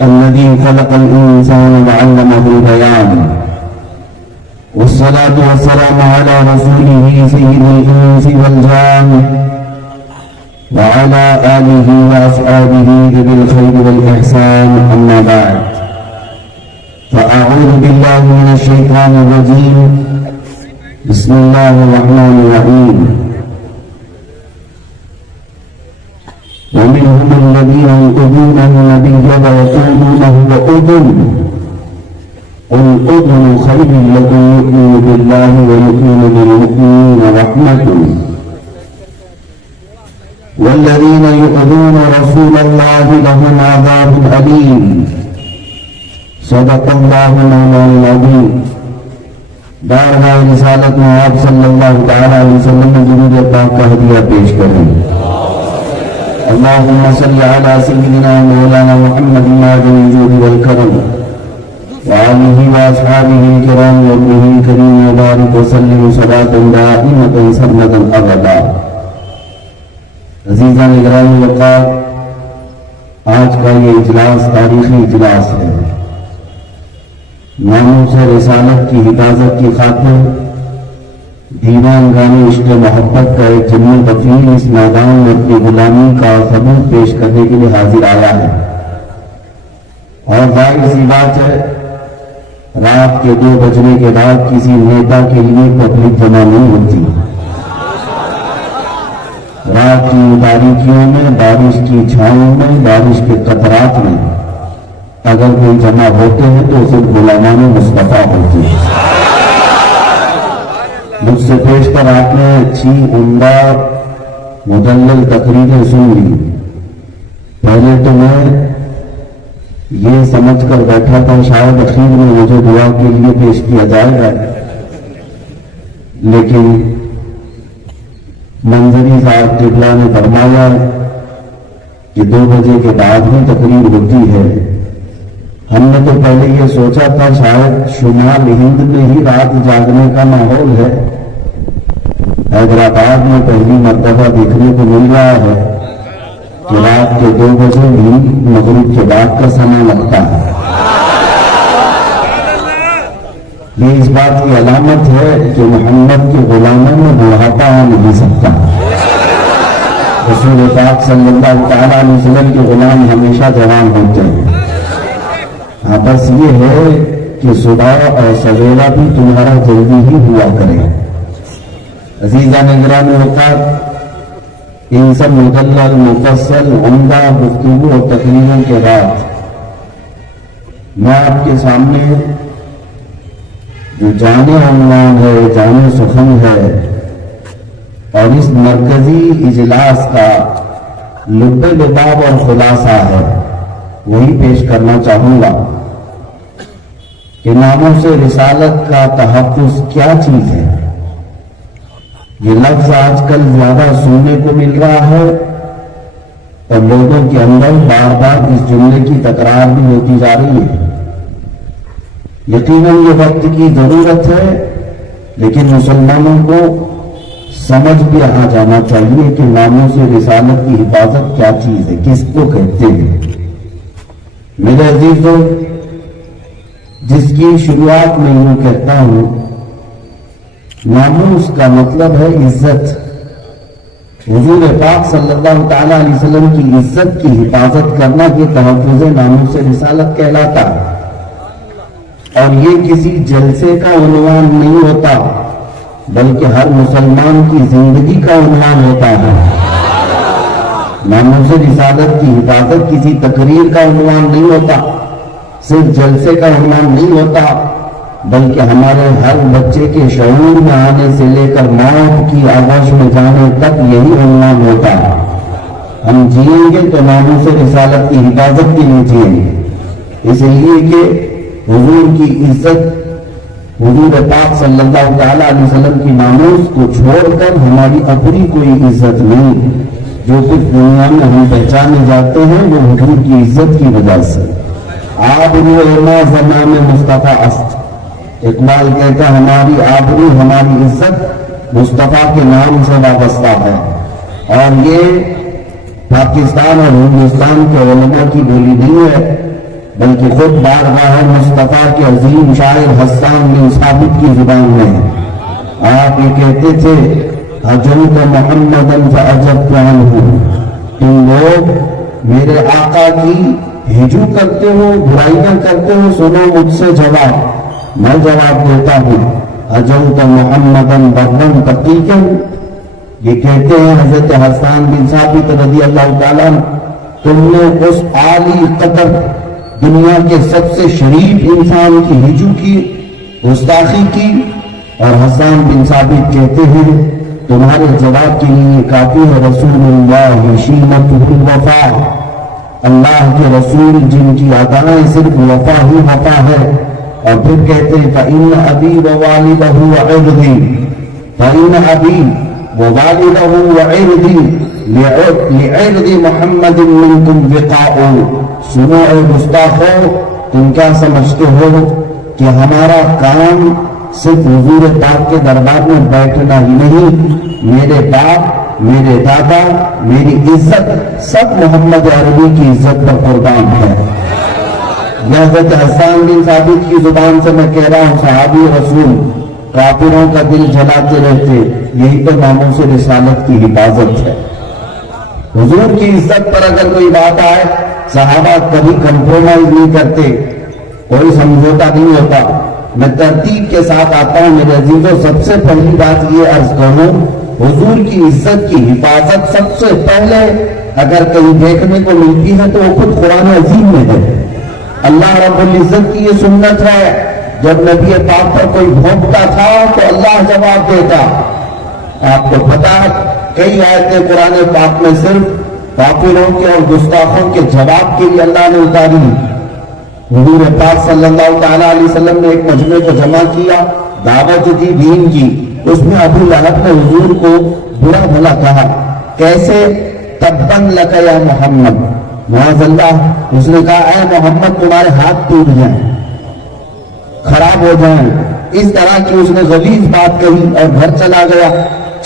الذي خلق الإنسان وعلمه البيان والصلاة والسلام على رسوله سيد الإنس والجان وعلى آله وأصحابه ذوي الخير والإحسان أما بعد فأعوذ بالله من الشيطان الرجيم بسم الله الرحمن الرحيم ومنهم الذين يؤذون النبي ويقولون هو أذن قل أذن خير لكم يؤمن بالله ويؤمن للمؤمنين رحمة والذين يؤذون رسول الله لهم عذاب أليم صدق الله مولانا العظيم بارگاہ رسالت میں آپ صلی اللہ تعالی علیہ وسلم نے درود پاک کا ہدیہ پیش کریں۔ اللهم صل على سيدنا مولانا محمد معدن الجود والكرم وآله وأصحابه الكرام وابنه الكريم وبارك وسلم صلاة دائمة سرمدا أبدا۔ عزیزان گرامی وقار، آج کا یہ اجلاس تاریخی اجلاس ہے۔ ناموس رسالت کی حفاظت کی خاطر دیوان گانے عشق محبت کا ایک جنون وفیر اس میدان میں اپنی غلامی کا ثبوت پیش کرنے کے لیے حاضر آیا ہے، اور ظاہر سی بات ہے رات کے 2 بجنے کے بعد کسی نیتا کے لیے پبلک جمع نہیں ہوتی۔ رات کی باریکیوں میں، بارش کی چھاؤں میں، بارش کے قطرات میں اگر کوئی جمع ہوتے ہیں تو صرف غلامان مصطفیٰ ہوتی ہے۔ مجھ سے پیشتر آپ نے اچھی عمدہ مدلل تقریریں سن لی۔ پہلے تو میں یہ سمجھ کر بیٹھا تھا شاید اخیر میں مجھے دعا کے لیے پیش کیا جائے گا، لیکن منظری صاحب قبلہ نے فرمایا کہ 2 بجے کے بعد ہی تقریر ہوتی ہے۔ ہم نے تو پہلے یہ سوچا تھا شاید شمال ہند میں ہی رات جاگنے کا ماحول ہے۔ حیدرآباد میں پہلی مرتبہ دیکھنے کو مل رہا ہے کہ رات کے 2 بجے بھی مغرب کے بعد کا سمے لگتا ہے۔ یہ اس بات کی علامت ہے کہ محمد کے غلاموں میں بڑھاپا آ نہیں سکتا۔ رسول پاک صلی اللہ تعالیٰ علیہ وسلم کے غلام ہمیشہ جوان ہوتے ہیں۔ ہاں بس یہ ہے کہ صبح اور سویرا بھی تمہارا جلدی ہی ہوا کرے۔ عزیزان گرامی وقار، ان سب مدلل مفصل عمدہ گفتگو اور تقریروں کے بعد میں آپ کے سامنے جو جامع عنوان ہے، جامع سخن ہے اور اس مرکزی اجلاس کا لب لباب اور خلاصہ ہے، وہی پیش کرنا چاہوں گا کہ ناموس رسالت کا تحفظ کیا چیز ہے۔ یہ لفظ آج کل زیادہ سننے کو مل رہا ہے اور لوگوں کے اندر بار بار اس جملے کی تکرار بھی ہوتی جا رہی ہے۔ یقیناً یہ وقت کی ضرورت ہے، لیکن مسلمانوں کو سمجھ بھی آ جانا چاہیے کہ ناموس رسالت کی حفاظت کیا چیز ہے، کس کو کہتے ہیں۔ میرے عزیزوں، جس کی شروعات میں یوں کہتا ہوں، ناموس کا مطلب ہے عزت۔ حضور پاک صلی اللہ تعالیٰ علیہ وسلم کی عزت کی حفاظت کرنا یہ تحفظ ناموس رسالت کہلاتا ہے، اور یہ کسی جلسے کا عنوان نہیں ہوتا بلکہ ہر مسلمان کی زندگی کا عنوان ہوتا ہے۔ ناموس رسالت کی حفاظت کسی تقریر کا عنوان نہیں ہوتا، صرف جلسے کا عنوان نہیں ہوتا، بلکہ ہمارے ہر بچے کے شعور میں آنے سے لے کر موت کی آغوش میں جانے تک یہی عنوان ہوتا ہے۔ ہم جئیں گے تو ناموس رسالت کی حفاظت کے لیے جئیں گے، اس لیے کہ حضور کی عزت، حضور پاک صلی اللہ تعالیٰ علیہ وسلم کی ناموس کو چھوڑ کر ہماری اپنی کوئی عزت نہیں۔ جو کچھ دنیا میں ہم پہچانے جاتے ہیں وہ حضور کی عزت کی وجہ سے. آبرو ما زمام مصطفیٰ است. اقبال کہتا ہماری آبرو ہماری عزت مصطفیٰ کے نام سے وابستہ ہے. اور یہ پاکستان اور ہندوستان کے علماء کی بولی نہیں ہے بلکہ خود بارگاہ مصطفیٰ کے عظیم شاعر حسان بن ثابت کی زبان میں ہے. آپ یہ کہتے تھے حجمت محمدً فأجبت عنہ. تم لوگ میرے آقا کی ہجو کرتے ہو، برائیاں کرتے ہو، سنو مجھ سے جواب. میں جواب دیتا ہوں حجمت محمدً برًا تقیًا. یہ کہتے ہیں حضرت حسان بن ثابت رضی اللہ تعالیٰ تم نے اس عالی قدر دنیا کے سب سے شریف انسان کی ہجو کی، گستاخی کی. اور حسان بن ثابت کہتے ہیں تمہارے جواب کے لیے کافی ہے رسول اللہ شیمتہ الوفا. اللہ کے رسول جن کی ادائیں صرف وفا ہی وفا ہے. اور پھر کہتے ہیں فإن أبي ووالده وعرضي فإن أبي ووالده وعرضي لعرض محمد منكم وقاء. سنو اے گستاخو، تم کیا سمجھتے ہو کہ ہمارا کام صرف حضور پاک کے دربار میں بیٹھنا ہی نہیں، میرے باپ، میرے دادا، میری عزت سب محمد عربی کی عزت پر قربان ہے. یہ حضرت حسان بن ثابت کی زبان سے میں کہہ رہا ہوں صحابی رسول کافروں کا دل جلاتے رہتے، یہی تو ناموس رسالت کی حفاظت ہے. حضور کی عزت پر اگر کوئی بات آئے صحابہ کبھی کمپرومائز نہیں کرتے، کوئی سمجھوتا نہیں ہوتا. میں ترتیب کے ساتھ آتا ہوں میرے عزیزوں. سب سے پہلی بات یہ عرض کروں، حضور کی عزت کی حفاظت سب سے پہلے اگر کہیں دیکھنے کو ملتی ہے تو وہ خود قرآن عظیم میں ہے. اللہ رب العزت کی یہ سنت ہے، جب نبی پاک پر کوئی بھونکتا تھا تو اللہ جواب دیتا. آپ کو پتا کئی آیتیں قرآن پاک میں صرف کافروں کے اور گستاخوں کے جواب کے لیے اللہ نے اتاری. حضور پاک صلی اللہ تعالیٰ علیہ وسلم نے ایک مجمع کو جمع کیا، دعوت دی دین کی. اس میں ابو لہب نے حضور کو برا بھلا کہا. کیسے؟ تبن لک یا محمد. معاذ اللہ، اس نے کہا اے محمد تمہارے ہاتھ ٹوٹ جائیں، خراب ہو جائیں. اس طرح کی اس نے غلیظ بات کہی اور گھر چلا گیا.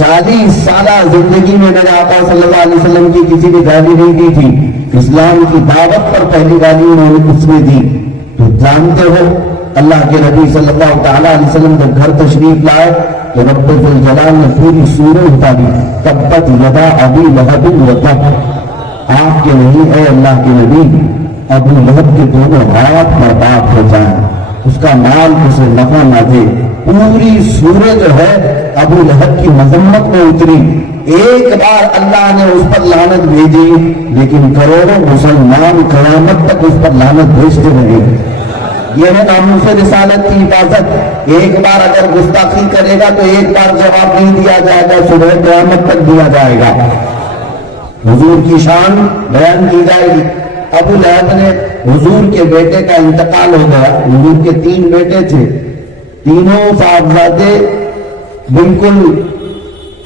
40 سالہ زندگی میں میرے آقا صلی اللہ علیہ وسلم کی کسی نے گالی نہیں دی تھی. اسلام کی دعوت پر پہلی گالی انہوں نے اس میں دی. تو جانتے ہو اللہ کے نبی صلی اللہ تعالیٰ علیہ وسلم جب گھر تشریف لائے تو رب الجلال نے پوری سورہ اتاری، تبت یدا ابی لہب وتب. آپ کے نہیں اے اللہ کے نبی، ابو لہب کے دونوں ہاتھ برباد ہو جائیں، اس کا مال اسے نفع نہ دے. پوری سورہ جو ہے ابو لہب کی مذمت میں اتری. ایک بار اللہ نے اس پر لعنت بھیجی لیکن کروڑوں مسلمان قیامت تک اس پر لعنت بھیجتے رہے. یہ ہے ناموس رسالت کی حفاظت. ایک بار اگر گستاخی کرے گا تو ایک بار جواب نہیں دیا جائے گا، صبح قیامت تک دیا جائے گا. حضور کی شان بیان کی جائے گی. ابو لہب نے حضور کے بیٹے کا انتقال ہو گیا. حضور کے 3 بیٹے تھے، تینوں صاحبزادے بالکل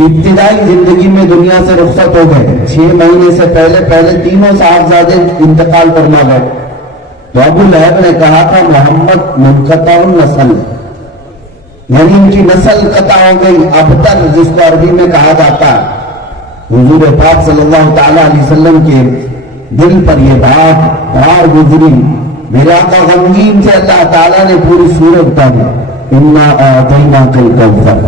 ابتدائی زندگی میں دنیا سے رخصت ہو گئے. 6 مہینے سے پہلے تینوں صاحبزادے انتقال کرنا گئے. تو ابو لہب نے کہا تھا محمد منقطع النسل، یعنی ان کی نسل قطع ہو گئی. ابتر جس کو عربی میں کہا جاتا ہے. حضور پاک صلی اللہ تعالیٰ علیہ وسلم کے دل پر یہ بات بار گزری. میرے آقا غمگین سے اللہ تعالیٰ نے پوری سورت اتاری. انا اعطیناک الکوثر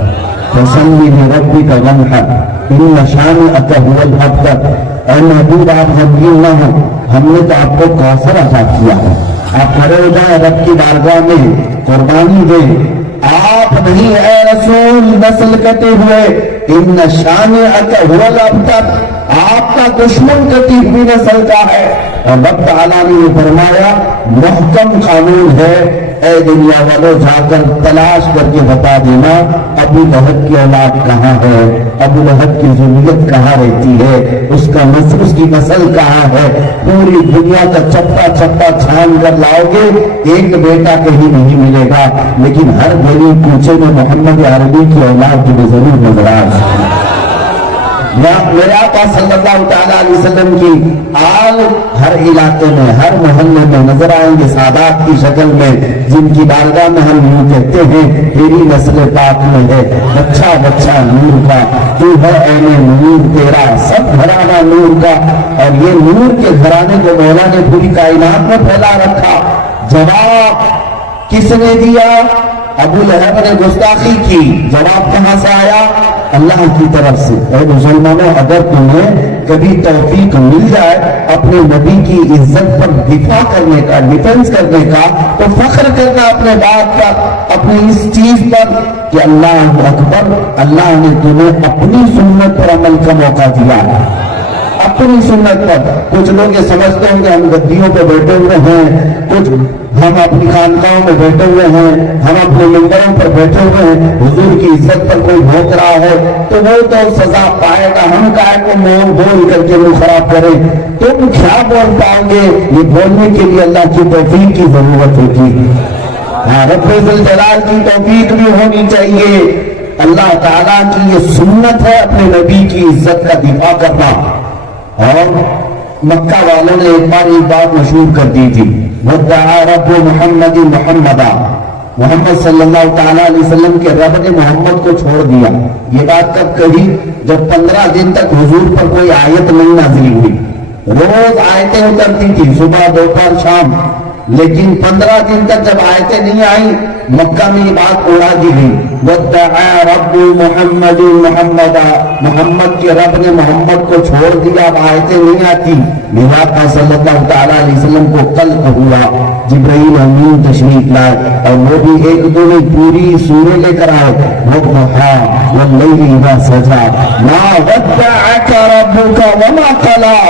فصلی لربک وانحر ان شانئک هو الابتر. اے محبوب آپ غمگین نہ ہو، ہم نے تو آپ کو کوثر عطا کیا ہے. آپ کھڑے ہو جائیں رب کی بارگاہ میں قربانی دیں. آپ نہیں اے رسول نسل کٹے ہوئے، ان شانئک هو الابتر، آپ کا دشمن کٹی ہوئی نسل کا ہے. اور رب تعالیٰ نے یہ فرمایا محکم قانون ہے، اے دنیا والوں جا کر تلاش کر کے بتا دینا ابو لہب کی اولاد کہاں ہے، ابو لہب کی ذریت کہاں رہتی ہے، اس کی نسل کہاں ہے. پوری دنیا کا چپا چپا چھان کر لاؤ گے، ایک بیٹا کہیں نہیں ملے گا، لیکن ہر گلی کوچے میں محمد عربی کی اولاد تمہیں ضرور نظر آ جائے. میرے آقا صلی اللہ تعالیٰ علیہ وسلم کی آل ہر علاقے میں ہر محلے میں نظر آئیں گے سادات کی شکل میں، جن کی بارگاہ میں ہم یوں کہتے ہیں تیری نسل پاک میں ہے بچہ بچہ نور کا، تو ہے عین نور تیرا سب گھرانہ نور کا۔ اور یہ نور کے گھرانے کو مولا نے پوری کائنات میں پھیلا رکھا۔ جواب کس نے دیا؟ ابو لہب نے گستاخی کی، جواب کہاں سے آیا؟ اللہ کی طرف سے۔ اے مسلمانوں، اگر تمہیں کبھی توفیق مل جائے اپنے نبی کی عزت پر دفاع کرنے کا، ڈیفنس کرنے کا، تو فخر کرنا اپنے بات پر، اپنی اس چیز پر کہ اللہ اکبر، اللہ نے تمہیں اپنی سنت پر عمل کا موقع دیا، اپنی سنت پر۔ کچھ لوگ یہ سمجھتے ہیں کہ ہم گدیوں پہ بیٹھے ہوئے ہیں، کچھ ہم اپنی خانقاہوں میں بیٹھے ہوئے ہیں، ہم اپنے ممبروں پر بیٹھے ہوئے ہیں، حضور کی عزت پر کوئی بھونک رہا ہے تو وہ تو سزا پائے گا، ہم کائے کو مول بول کر کے منہ خراب کریں؟ تم کیا بول پاؤ گے؟ یہ بولنے کے لیے اللہ کی توفیق کی ضرورت ہوتی ہے۔ رب ذوالجلال کی توفیق بھی ہونی چاہیے۔ اللہ تعالیٰ کی یہ سنت ہے اپنے نبی کی عزت کا دفاع کرنا۔ اور مکہ والوں نے ایک بار ایک بات مشہور کر دی تھی، وَدَّعَا رَبُّ مُحَمَّدٍ مُحَمَّدًا، محمد صلی اللہ تعالیٰ علیہ وسلم کے رب نے محمد کو چھوڑ دیا۔ یہ بات کب کہی؟ جب 15 دن تک حضور پر کوئی آیت نہیں نازل ہوئی۔ روز آیتیں اترتی تھی، صبح دوپہر شام، لیکن 15 دن تک جب آیتیں نہیں آئیں مکہ میں یہ بات اڑا دی گئی، وَدَّعَا رَبُّ مُحَمَّدٍ مُحَمَّدًا، محمد کے رب نے محمد کو چھوڑ دیا، اب آیتیں نہیں آتی۔ میرے آقا صلی اللہ تعالیٰ علیہ وسلم کو قلق ہوا، جبرائیل امین تشریف لائے اور وہ بھی ایک دو نہیں پوری سورہ لے کر آئے، وَالضُّحَىٰ وَاللَّيْلِ إِذَا سَجَىٰ مَا وَدَّعَكَ رَبُّكَ وَمَا قَلَىٰ۔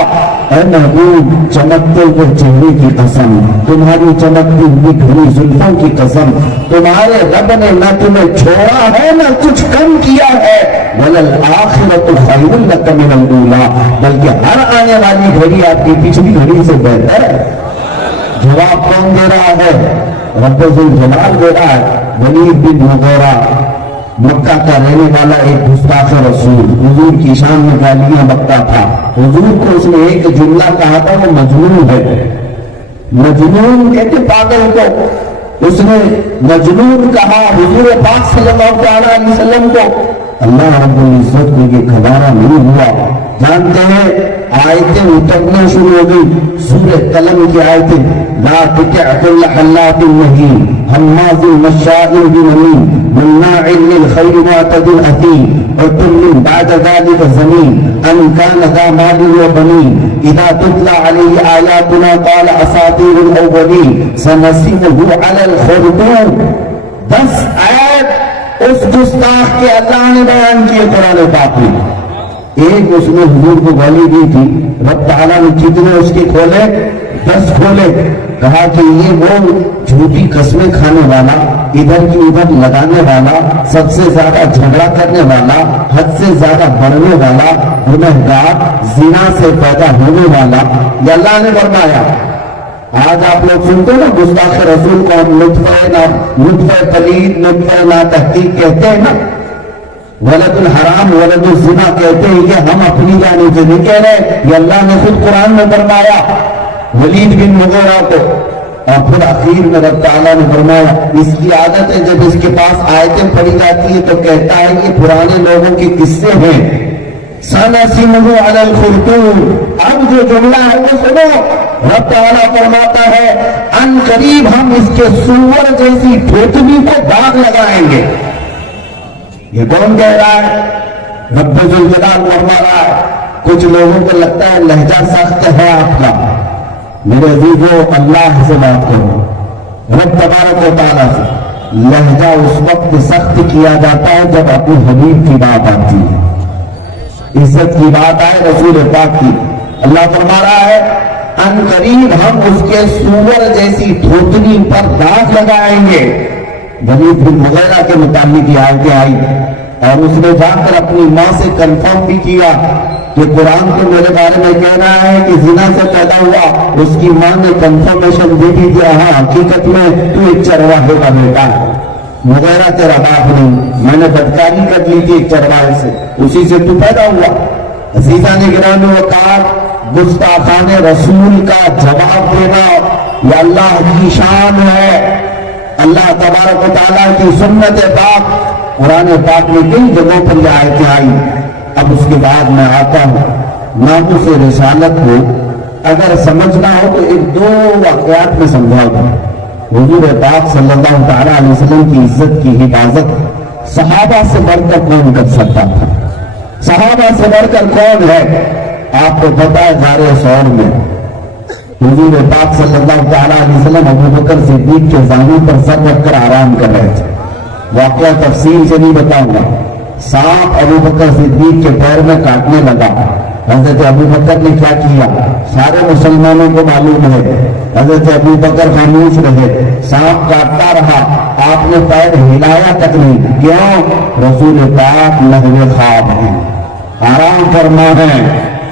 اے محبوب، چمکتے ہوئے چہرے کی قسم، تمہاری چمکتی ہوئی گھنی زلفوں کی قسم، تمہارے رب نے نہ تمہیں چھوڑا ہے نہ کچھ کم کیا ہے، وَلَلْآخِرَةُ خَيْرٌ لَكَ مِنَ الْأُولَىٰ، بلکہ ہر آنے والی گھڑی آپ کی پچھلی گھڑی سے بہتر ہے۔ جواب کون دے رہا ہے؟ رب ذوالجلال دے رہا ہے۔ ولید بن مغیرہ مکہ کا رہنے والا ایک گستاخ رسول، حضور کی شان میں گالیاں بکتا تھا۔ حضور کو اس نے ایک جملہ کہا تھا، وہ مجنون ہے، مجنون کہتے پاگل کو، اس نے مجنون کہا حضور پاک صلی اللہ علیہ وسلم کو۔ اللہ رب العزت کو یہ گھبارا نہیں ہوا۔ جانتے ہیں آیتیں اترنا شروع ہو گئی، سورہ قلم کی آیتیں، لا تطع كل حلاف مهين هماز مشاء بنميم مناع للخير معتد اثيم عتل بعد ذلك زنيم ان كان ذا مال وبنين اذا تتلى عليه آياتنا قال اساطير الاولين سنسمه على الخرطوم۔ 10 آیت اس گستاخ کے اللہ نے بیان کیے قرآن پاک میں۔ ایک اس نے حضور کو گالی دی تھی، رب تعالیٰ نے کتنے اس کے کھولے؟ 10 کھولے۔ کہا کہ یہ وہ جھوٹی قسمیں کھانے والا، ادھر کی ادھر لگانے والا، سب سے زیادہ جھگڑا کرنے والا، حد سے زیادہ بڑھنے والا، گنہگار، زنا سے پیدا ہونے والا، یہ اللہ نے فرمایا۔ آج آپ لوگ سنتے نا گستاخ رسول کو ہم نطفہ پلید، نطفہ ناتحقیق کہتے ہیں نا، ولد الحرام، ولد الزنا کہتے ہیں کہ ہم اپنی جانب سے نہیں کہہ رہے، یہ اللہ نے خود قرآن میں فرمایا ولید بن مغیرہ کو۔ اور پھر آخر میں رب تعالیٰ نے فرمایا اس کی عادت ہے جب اس کے پاس آیتیں پڑھی جاتی ہیں تو کہتا ہے یہ پرانے لوگوں کے قصے ہیں، سنسمہ علی الخرطوم۔ اب جو جملہ ہے وہ سنو، رب تعالیٰ فرماتا ہے ان قریب ہم اس کے سور جیسی ٹھوٹنی کو داغ لگائیں گے۔ یہ کون کہہ رہا ہے؟ رب ذوالجلال فرما رہا ہے۔ کچھ لوگوں کو لگتا ہے لہجہ سخت ہے آپ کا، میرے عزیزو اللہ سے بات کرو، رب تبارک و تعالیٰ سے۔ لہجہ اس وقت سخت کیا جاتا ہے جب اپنے حبیب کی بات آتی ہے، عزت کی بات آئے رسول پاک کی۔ اللہ فرما رہا ہے ان قریب ہم اس کے سور جیسی دھوتنی پر داغ لگائیں گے۔ ولید بن مغیرہ کے متعلق یہ آیتیں آئی اور اس نے جا کر اپنی ماں سے کنفرم بھی کیا کہ قرآن کو میرے بارے میں کہہ رہا ہے کہ زنا سے پیدا ہوا۔ اس کی ماں نے کنفرمیشن دے دی کہ ہاں حقیقت میں تو ایک چرواہے کا بیٹا ہے، مغیرہ تیرا باپ نہیں، میں نے بدکاری کر لی تھی ایک چرواہے سے، اسی سے تو پیدا ہوا۔ عزیزان گرامی وقار، گستاخان رسول کا جواب دینا یہ اللہ کی شان ہے۔ اللہ تبارک و تعالیٰ کی سنت پاک قرآن پاک میں کئی جگہوں پر یہ آیتیں آئی۔ اب اس کے بعد میں آتا ہوں ناموس رسالت کو اگر سمجھنا ہو تو ایک دو واقعات میں سمجھاؤں گا۔ حضور پاک صلی اللہ تعالیٰ علیہ وسلم کی عزت کی حفاظت صحابہ سے بڑھ کر کون کر سکتا تھا؟ صحابہ سے بڑھ کر کون ہے؟ آپ کو پتا ہے غار ثور میں حضور پاک صلی اللہ تعالیٰ علیہ وسلم ابو بکر صدیق کے زانوں پر سر رکھ کر آرام کر رہے تھے۔ واقعہ تفصیل سے نہیں بتاؤں گا۔ سانپ ابو بکر صدیق کے پیر میں کاٹنے لگا۔ حضرت ابو بکر نے کیا کیا؟ سارے مسلمانوں کو معلوم ہے۔ حضرت ابو بکر خاموش رہے، سانپ کاٹتا رہا، آپ نے پیر ہلایا تک نہیں۔ کیوں؟ رسول پاک لہو خواب ہیں، آرام فرما ہے۔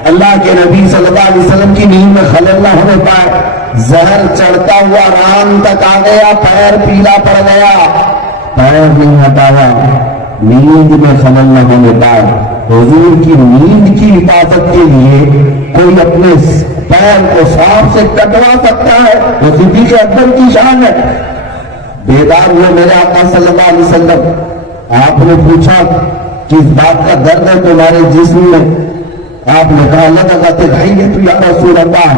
اللہ کے نبی صلی اللہ علیہ وسلم کی نیند میں خلل نہ ہونے پائے۔ زہر چڑھتا ہوا ران تک آ گیا، پیر پیلا پڑ گیا، پیر نہیں ہٹایا، نیند میں خلل نہ ہونے پائے۔ حضور کی نیند کی حفاظت کے لیے کوئی اپنے پیر کو سانپ سے کٹوا سکتا ہے؟ وہ صدیق اکبر کی شان ہے۔ بیدار ہوئے میرے آقا صلی اللہ علیہ وسلم، آپ نے پوچھا کس بات کا درد ہے تمہارے جسم میں؟ آپ نے کہا اللہ تو یا رسول اللہ،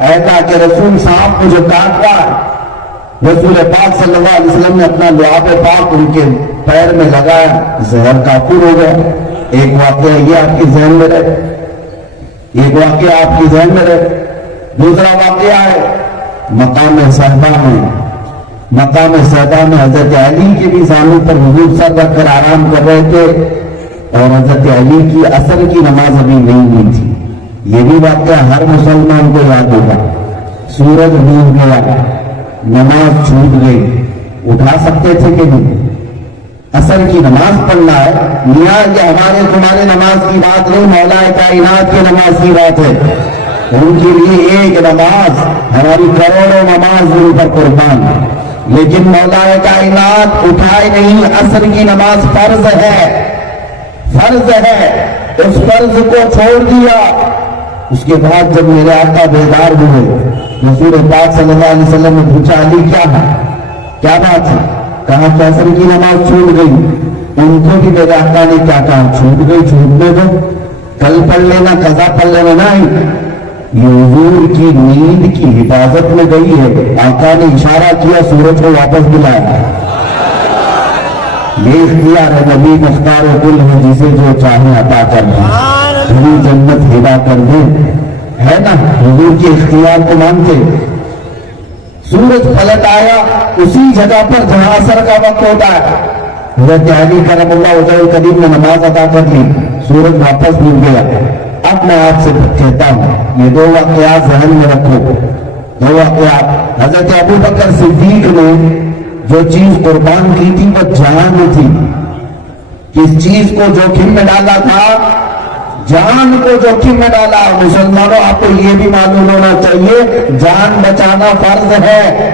اے اللہ کے رسول سانپ مجھے کاٹ رہا ہے۔ رسول پاک صلی اللہ علیہ وسلم نے اپنا لعاب پاک ان کے پیر میں لگایا، زہر کافور ہو گیا۔ ایک واقعہ یہ آپ کی ذہن میں رہے، ایک واقعہ آپ کی ذہن میں رہے۔ دوسرا واقعہ ہے مقام صحبہ میں۔ مقام صحبہ میں حضرت علی کے بھی زانوں پر حضور سر رکھ کر آرام کر رہے تھے اور حضرت علی کی عصر کی نماز ابھی نہیں ہوئی تھی۔ یہ بھی واقعہ ہر مسلمان کو یاد ہوگا۔ سورج ڈوب گیا، نماز چھوٹ گئی، اٹھا سکتے تھے کہ نہیں؟ عصر کی نماز پڑھنا ہے، میاں کہ ہمارے تمہارے نماز کی بات نہیں، مولا کائنات کی نماز کی بات ہے۔ ان کے لیے ایک نماز ہماری کروڑوں نماز ان پر قربان، لیکن مولا کائنات اٹھائے نہیں۔ عصر کی نماز فرض ہے، فرض ہے، اس فرض کو چھوڑ دیا۔ اس کے بعد جب میرے آقا بیدار ہوئے، رسول پاک صلی اللہ علیہ وسلم نے پوچھا علی کیا ہے، کیا بات ہے؟ کہا کہ عصر کی نماز چھوٹ گئی۔ ان کو بھی میرے آقا نے کیا کہا؟ چھوٹ گئی، چھوٹنے دو، کل پڑھ لینا، قضا پڑھ لینا نہیں۔ یہ حضور کی نیند کی حفاظت میں گئی ہے۔ آقا نے اشارہ کیا، سورج کو واپس بلایا۔ یہ اختیار ہے، نبی مختار و کل ہے، جسے جو چاہے عطا کر دے، پوری جنت ہدا کر دے، ہے نا؟ حضور کے اختیار کو مانتے۔ سورج پلٹ آیا اسی جگہ پر جہاں عصر کا وقت ہوتا ہے۔ حضرت علی کرم اللہ وجہہ الکریم نے نماز ادا کر لی، سورج واپس ڈوب گیا۔ اب میں آپ سے کہتا ہوں یہ دو واقعات ذہن میں رکھو۔ دو واقعات، حضرت ابو بکر صدیق نے جو چیز قربان کی تھی وہ جان تھی۔ کس چیز کو جوخم میں ڈالا تھا؟ جان کو جوخم میں ڈالا۔ مسلمانوں آپ کو یہ بھی معلوم ہونا چاہیے جان بچانا فرض ہے۔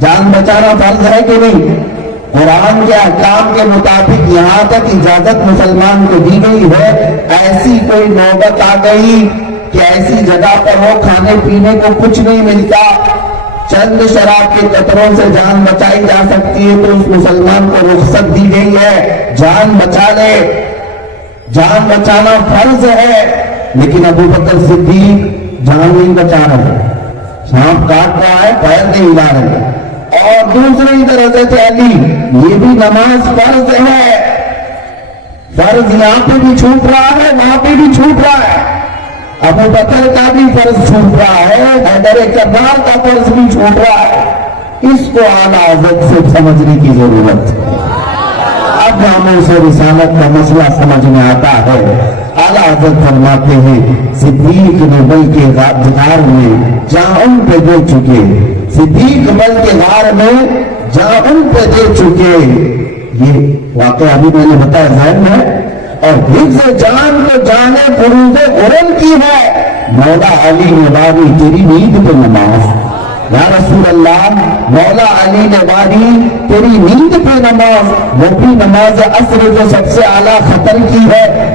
جان بچانا فرض ہے کہ نہیں؟ قرآن کے احکام کے مطابق یہاں تک اجازت مسلمان کو دی گئی ہے۔ ایسی کوئی نوبت آ گئی کہ ایسی جگہ پر ہو کھانے پینے کو کچھ نہیں ملتا، چند شراب کے قطروں سے جان بچائی جا سکتی ہے، تو اس مسلمان کو رخصت دی گئی ہے، جان بچا لے۔ جان بچانا فرض ہے، لیکن ابو بکر صدیق جان نہیں بچا رہے، سانپ کاٹ رہا ہے، پیر نہیں ہلا رہے۔ اور دوسری طرف حضرت علی، یہ بھی نماز فرض ہے، فرض یہاں پہ بھی چھوٹ رہا ہے، وہاں پہ بھی چھوٹ رہا ہے۔ ابو بکر کا بھی فرض چھوٹ رہا ہے، حیدر کرار کا فرض بھی چھوٹ رہا ہے۔ اس کو اعلیٰ حضرت سے سمجھنے کی ضرورت ہے۔ اب ناموس رسالت کا مسئلہ سمجھ میں آتا ہے۔ اعلیٰ حضرت فرماتے ہیں صدیق نے بلکہ غار میں جہاں ان پہ دے چکے، صدیق بلکہ غار میں جہاں ان پہ دے چکے۔ یہ واقعہ ابھی میں نے بتایا ذہن میں، اور حفظ جان کو جانے فروز غرل کی ہے۔ مولا علی نے واری تیری نیند پہ نماز، یا رسول اللہ مولا علی نے واری تیری نیند پہ نماز، وہ بھی نماز عصر جو سب سے اعلیٰ خطر کی ہے۔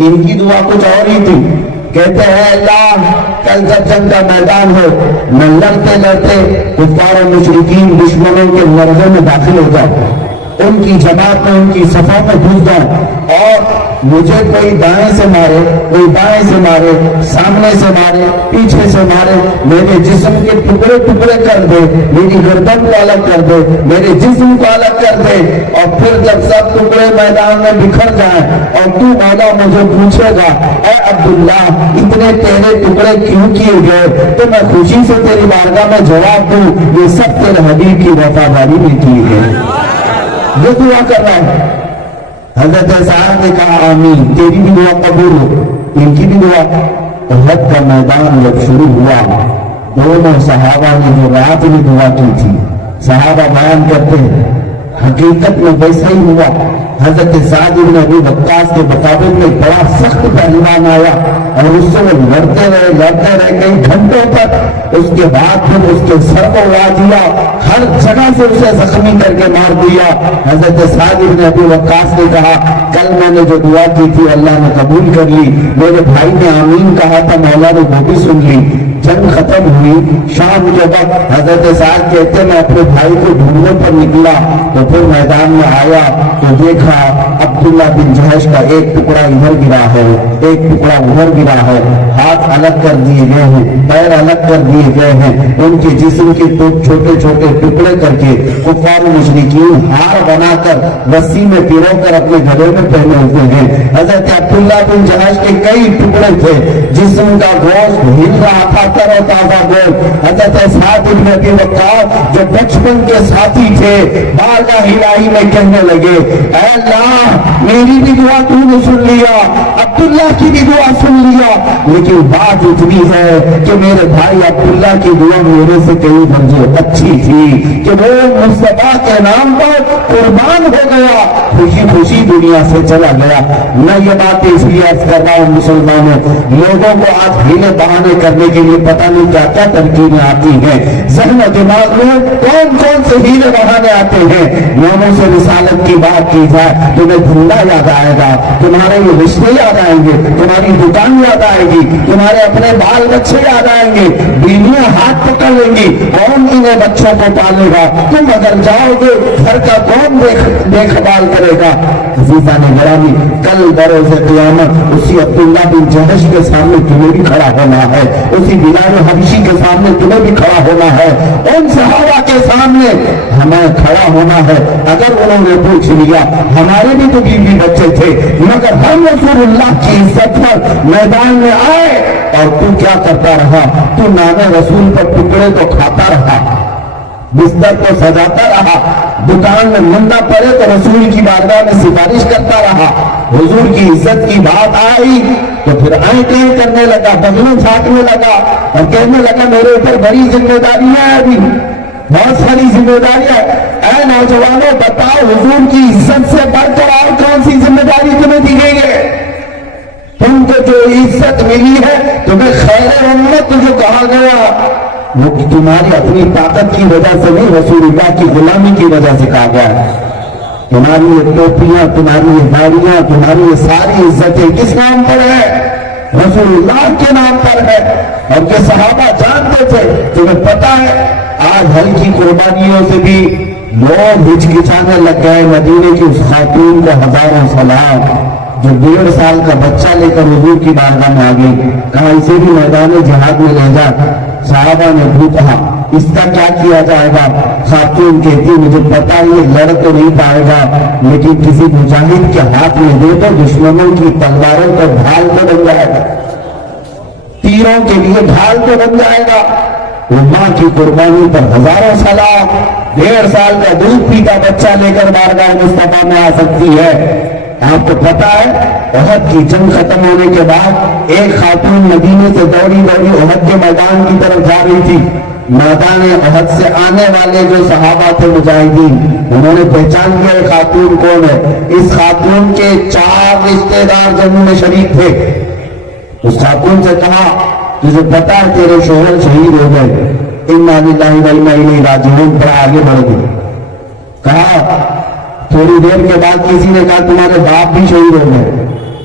ان کی دعا کچھ اور ہی تھی. کہتے ہیں اللہ کل جب جنگ کا میدان ہو میں لڑتے لڑتے کفار و مشرکین دشمنوں کے لرزے میں داخل ہو جاؤں, ان کی جماعت میں ان کی صفوں میں گھس جاؤں, اور مجھے کوئی دائیں سے مارے کوئی بائیں سے مارے, سامنے سے مارے پیچھے سے مارے, میرے جسم کے ٹکڑے ٹکڑے کر دے, میری گردن کو الگ کر دے, میرے جسم کو الگ کر دے, اور پھر جب سب ٹکڑے میدان میں بکھر جائیں اور تو مولا مجھے پوچھے گا اے عبداللہ اتنے تیرے ٹکڑے کیوں کیے گئے, تو میں خوشی سے تیری بارگاہ میں جواب دوں یہ سب تیرے حبیب کی وفاداری میں کی ہے. یہ دعا کر رہا ہے. حضرت سعد نے کہا آمین, تیری بھی دعا قبول ہو, ان کی بھی دعا. احد کا میدان جب شروع ہوا دونوں صحابہ نے جو رات میں دعا کی تھی, صحابہ بیان کرتے ہیں حقیقت میں ویسا ہی ہوا. حضرت سعد بن ابی وقاص کے مقابل میں بڑا سخت پہلوان آیا اور اس سے وہ لڑتے رہے کئی گھنٹوں تک. اس کے بعد پھر اس کے سر کو اڑا دیا, ہر جگہ سے اسے زخمی کر کے مار دیا. حضرت سعد بن ابی وقاص نے کہا کل میں نے جو دعا کی تھی اللہ نے قبول کر لی, میرے بھائی نے آمین کہا تھا مولا نے وہ بھی سن لی. جنگ ختم ہوئی, شام کے وقت حضرت سعد کہتے میں اپنے بھائی کو ڈھونڈنے پر نکلا تو پھر میدان میں آیا تو دیکھا عبداللہ بن جہش کا ایک ٹکڑا ادھر گرا ہے ایک ٹکڑا ادھر گرا ہے, ہاتھ الگ کر دیے گئے ہیں, پیر الگ کر دیے گئے ہیں, ان کے جسم کے چھوٹے چھوٹے ٹکڑے کر کے کفار مشرکین ہار بنا کر رسی میں پیرو کر اپنے گھروں میں پہنے ہوتے ہیں. حضرت عبداللہ بن جہش کے کئی ٹکڑے تھے, جسم کا گوشت ہل رہا تھا تر و تازہ گوشت. حضرت سعد بن ابی وقاص جو بچپن کے ساتھی تھے بارگاہ الہی میں کہنے لگے اے اللہ میری بھی دعا تو نے سن لیا, عبداللہ کی بھی دعا سن لیا, لیکن بات اتنی ہے کہ میرے بھائی عبداللہ کی دعا میرے سے کئی درجے اچھی تھی کہ وہ مصطفیٰ کے نام پر قربان ہو گیا, خوشی خوشی دنیا سے چلا گیا. میں یہ بات اس لیے عرض کر رہا ہوں مسلمانوں, لوگوں کو آج ہیلے بہانے کرنے کے لیے پتہ نہیں کیا کیا ترکیبیں آتی ہیں, ذہن و دماغ میں کون کون سے ہیلے بہانے آتے ہیں. ناموں سے رسالت کی بات کی جائے تمہیں دھندا یاد آئے گا, تمہارے یہ رشتے یاد آئیں گے, تمہاری دکان یاد آئے گی, تمہارے اپنے بال بچے یاد آئیں گے, بیویاں ہاتھ پکڑ لیں گی, کون انہیں بچوں کو پالے گا, تم اگر جاؤ گے گھر کا کون دیکھ بھال کرے گا. عزیزان گرامی کل بروز قیامت اسی عبداللہ بن جہش کے سامنے تمہیں بھی کھڑا ہونا ہے, اسی بلال حبشی کے سامنے تمہیں بھی کھڑا ہونا ہے, ان صحابہ کے سامنے ہمیں کھڑا ہونا ہے. اگر انہوں نے پوچھ لیا ہمارے بھی تو بیوی بچے تھے مگر ہم رسول اللہ کی عزت پر میدان میں آئے اور تو کیا کرتا رہا, تو نام رسول پر ٹکڑے تو کھاتا رہا, بستر کو سجاتا رہا, دکان میں مننا پڑے تو رسول کی بارگاہ میں سفارش کرتا رہا. حضور کی عزت کی بات آئی تو پھر آئیں کرنے لگا, بغلوں چھانٹنے لگا اور کہنے لگا میرے اوپر بڑی ذمہ داریاں ہیں, ابھی بہت ساری ذمہ داریاں. اے نوجوانوں بتاؤ حضور کی عزت سے بڑھ کر اور کون سی ذمہ داری تمہیں دی گئی ہے؟ تم کو جو عزت ملی ہے تمہیں خیر امت جو کہا گیا وہ تمہاری اپنی طاقت کی وجہ سے نہیں, رسول اللہ کی غلامی کی وجہ سے کہا گیا ہے. تمہاری یہ ٹوپیاں, تمہاری یہ داڑیاں, تمہاری یہ ساری عزتیں کس نام پر ہے؟ رسول اللہ کے نام پر ہے. اور کہ صحابہ جانتے تھے, تمہیں پتا ہے آج ہلکی قربانیوں سے بھی لوگ ہچکچانے لگ گئے. مدینے کی اس خاتون کو ہزاروں سلام جو 1.5 سال کا بچہ لے کر حضور کی بارگاہ میں آ گئی, کہا اسے بھی میدان جہاد میں لے جا. صحابہ نے پوچھا اس کا کیا کیا جائے گا؟ خاتون کہتی مجھے پتا یہ لڑ تو نہیں پائے گا لیکن کسی مجاہد کے ہاتھ میں دے تو دشمنوں کی تلواروں کو ڈھال تو بن جائے گا, تیروں کے لیے ڈھال تو بن جائے گا. ماں کی قربانی پر ہزاروں سلام. 1.5 سال کا دودھ پیتا بچہ لے کر بارگاہ مصطفیٰ میں آ سکتی ہے. آپ کو پتا ہے احد کی جنگ ختم ہونے کے بعد ایک خاتون مدینے سے دوڑی احد کے میدان کی طرف جا رہی تھی. میدان احد سے آنے والے جو صحابہ تھے مجاہدین, انہوں نے پہچان کیا یہ خاتون کون ہے. اس خاتون کے 4 رشتے دار جنگ میں شریک تھے. اس خاتون سے کہا تجھے پتا ہے تیرے شوہر شہید ہو گئے, انا للہ و انا الیہ راجعون پر آگے بڑھ گئے. کہا تھوڑی دیر کے بعد کسی نے کہا تمہارے باپ بھی شہید ہو گئے.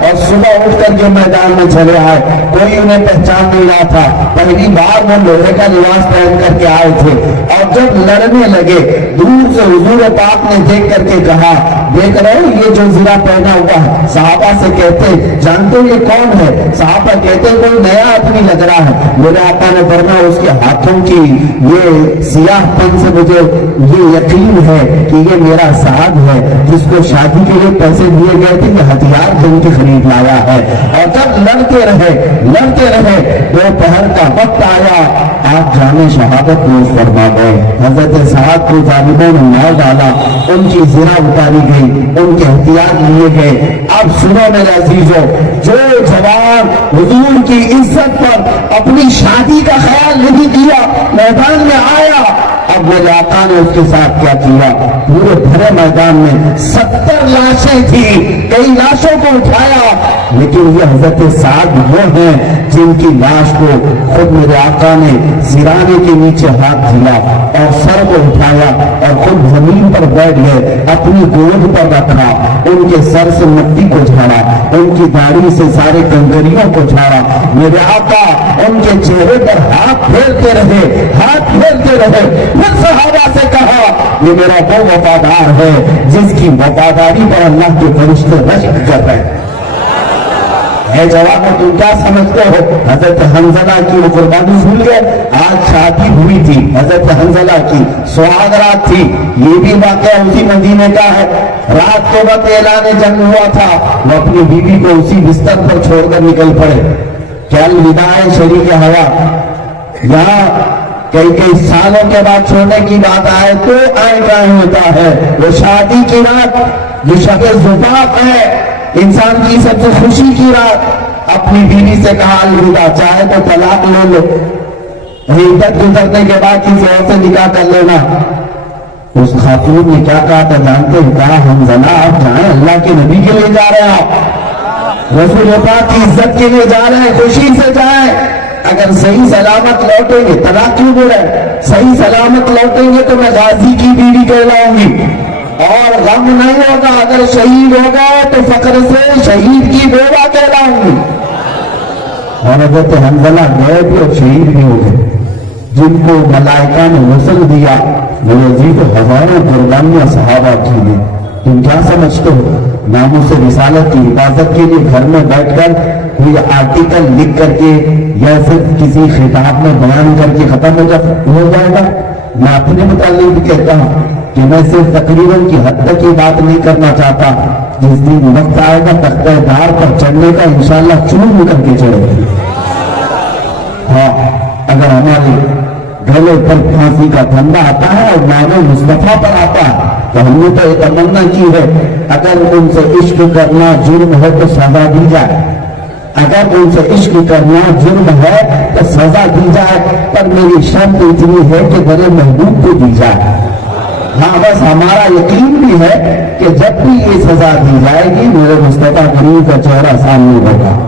اور صبح اٹھ کر کے میدان میں چلے آئے. کوئی انہیں پہچان نہیں رہا تھا. پہلی بار وہ لوہے کا لباس پہن کر کے آئے تھے اور جب لڑنے لگے دور سے حضور پاک نے دیکھ کر کے کہا دیکھ رہے ہو یہ جو زرہ پہنا ہوا ہے. صحابہ سے کہتے جانتے ہو یہ کون ہے؟ صحابہ کہتے کوئی نیا آدمی لگ رہا ہے. میرے آقا نے فرمایا اس کے ہاتھوں کی یہ سیاہ پن سے مجھے یہ یقین ہے کہ یہ میرا سعد ہے جس کو شادی کے لیے پیسے دیے گئے تھے کہ ہتھیار دن کی خرید لایا ہے. اور جب لڑتے رہے دوپہر کا وقت آیا آپ جانے شہادت نوش فرما گئے. حضرت سعد کو ظالموں نے مار ڈالا, ان کی زرہ اتاری گئی, ان کے ہتھیار لیے گئے. اب سنو میرے عزیزو, جو جوان حضور کی عزت پر اپنی شادی کا خیال نہیں کیا میدان میں آیا, اب میرے آقا نے اس کے ساتھ کیا کیا؟ پورے بھرے میدان میں 70 لاشیں تھی, کئی لاشوں کو اٹھایا, لیکن یہ حضرت سعد وہ ہیں جن کی لاش کو خود میرے آقا نے سرانے کے نیچے ہاتھ دیا اور سر کو اٹھایا اور خود زمین پر بیٹھ گئے, اپنی گود پر رکھا, ان کے سر سے مٹی کو جھاڑا, ان کی داڑھی سے سارے کنکریوں کو جھاڑا. میرے آقا ان کے چہرے پر ہاتھ پھیرتے رہے. پھر صحابہ سے کہا یہ میرا وہ وفادار ہے جس کی وفاداری پر اللہ کے فرشتے رشک کر رہے ہیں. اے جوانوں تم کیا سمجھتے ہو؟ حضرت حنظلہ کی وہ قربانی بھول گئے؟ آج شادی ہوئی تھی حضرت حنظلہ کی, سہاگ رات تھی. یہ بھی واقعہ اسی مدینے کا ہے. رات کے وقت اعلان جنگ ہوا تھا, وہ اپنی بیوی کو اسی بستر پر چھوڑ کر نکل پڑے. کیا الوداع شریک ہوا. یہاں کئی سالوں کے بعد چھوڑنے کی بات آئے تو آئے ہوتا ہے. وہ شادی کی رات جو شب زفاف ہے, انسان کی سب سے خوشی کی رات, اپنی بیوی سے کہا الوداع, چاہے تو طلاق لے لو, عدت گزرنے کے بعد کسی اور سے نکاح کر لینا. اس خاتون نے کیا کہا تھا جانتے ہیں؟ کہا حنظلہ آپ جائیں, اللہ کے نبی کے لیے جا رہے ہیں, آپ رسول پاک کی عزت کے لیے جا رہے ہیں, خوشی سے جائیں. اگر صحیح سلامت لوٹیں گے, طلاق کیوں بولے, صحیح سلامت لوٹیں گے تو میں غازی کی بیوی کہلاؤں گی, اور غم نہیں ہوگا. اگر شہید ہوگا تو فخر سے شہید کی بیوہ کہلاؤں گی. اور حضرت حنظلہ گئے بھی اور شہید بھی ہو گئے, جن کو ملائکہ نے غسل دیا. میرے عزیز ہزاروں قربانیاں صحابہ کی ہیں. تم کیا سمجھتے ہو ناموس رسالت کی حفاظت کے لیے گھر میں بیٹھ کر کوئی آرٹیکل لکھ کر کے یا صرف کسی خطاب میں بیان کر کے ختم ہو جائے گا؟ میں اپنے متعلق بھی کہتا ہوں کہ میں صرف تقریباً کی حد تک یہ بات نہیں کرنا چاہتا. جس دن وقت آئے گا تختہ دار پر چڑھنے کا انشاءاللہ چور نکل کے چڑھے گا. ہاں, اگر ہمارے گلے پر پھانسی کا دھندا آتا ہے اور نام مصطفیٰ پر آتا ہے تو ہم نے تو یہ تمنا کی ہے اگر ان سے عشق کرنا جرم ہے تو سزا دی جائے, اگر ان سے عشق کرنا جرم ہے تو سزا دی جائے, پر میری شرط اتنی ہے کہ میرے محبوب کو دی جائے. ہاں بس ہمارا یقین بھی ہے کہ جب بھی یہ سزا دی جائے گی میرے مصطفیٰ کریم کا چہرہ سامنے ہوگا.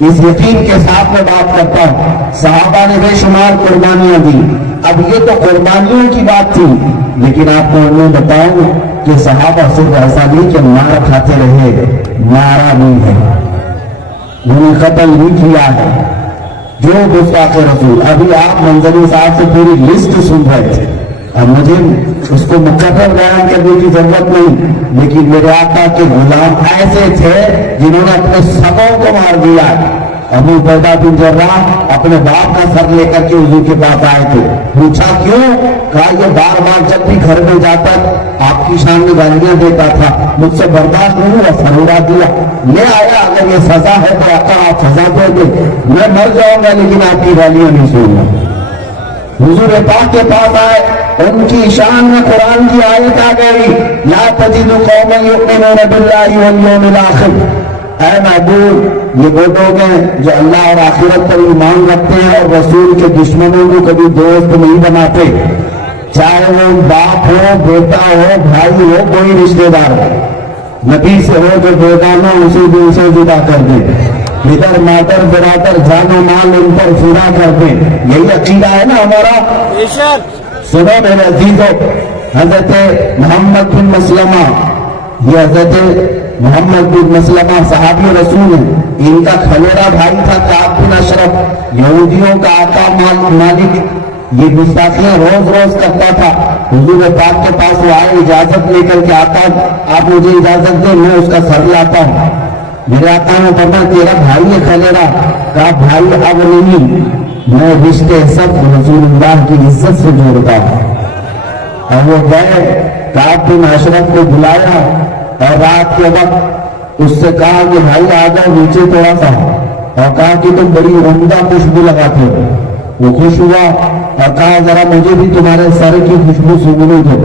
اس یقین کے ساتھ میں بات کرتا ہوں. صحابہ نے بے شمار قربانیاں دی. اب یہ تو قربانیوں کی بات تھی, لیکن آپ کو میں بتاؤں کہ صحابہ صرف ایسا نہیں کہ مار کھاتے رہے, مارا نہیں ہے, انہوں نے قتل نہیں کیا ہے. جو گستاخ رسول, ابھی آپ منظری صاحب سے پوری لسٹ سن رہے تھے, اب مجھے اس کو مقرر بیان کرنے کی ضرورت نہیں, لیکن میرے آقا کے غلام ایسے تھے جنہوں نے اپنے سگوں کو مار دیا. ابو عبیدہ بن جراح اپنے باپ کا سر لے کر کے حضور کے پاس آئے تھے. پوچھا کیوں؟ کہا یہ بار بار جب بھی گھر میں جاتا آپ کی شان میں گالیاں دیتا تھا, مجھ سے برداشت نہیں ہوا, سر اڑا دیا. لے آیا, اگر یہ سزا ہے تو آقا آپ سزا دے دیں, میں مر جاؤں گا لیکن آپ کی گالیاں نہیں سنوں گا. حضور پاک کے پاس آئے, ان کی شان میں قرآن کی آیت آ گئی, لا تجد قوما یؤمنون باللہ والیوم الاخر. اے محبوب, یہ وہ لوگ ہیں جو اللہ اور آخرت پر ایمان رکھتے ہیں اور رسول کے دشمنوں کو کبھی دوست نہیں بناتے, چاہے وہ باپ ہو, بیٹا ہو, بھائی ہو, کوئی رشتے دار ہو. نبی سے ہو جو بیگانہ اسی دن سے جدا کر دے, ادھر مادر برادر جان و مال ان پر فدا کر دیں. یہی عقیدہ ہے نا ہمارا. سنو میرے عزیزو, حضرت محمد بن مسلمہ, یہ حضرت محمد بن مسلمہ صحابی رسول ہیں، ان کا خلیرہ بھائی تھا کعب بن اشرف، یہودیوں کا آقا مالک، یہ گستاخیاں روز روز کرتا تھا۔ حضور پاک کے پاس وہ آئے اجازت لے کر کے، آقا آپ مجھے اجازت دیں میں اس کا سر لاتا ہوں۔ میرے آقا نے فرمایا تیرا بھائی ہے خلیرہ؟ کہا بھائی اب نہیں، میں رشتے سب رسول اللہ کی عزت سے جوڑتا ہوں۔ اور وہ گئے، کعب بن اشرف کو بلایا اور رات کے وقت اس سے کہا کہ بھائی آ جاؤ نیچے تھوڑا سا، اور کہا کہ تم بڑی عمدہ خوشبو لگاتے ہو۔ وہ خوش ہوا اور کہا ذرا مجھے بھی تمہارے سر کی خوشبو سنگنے دو۔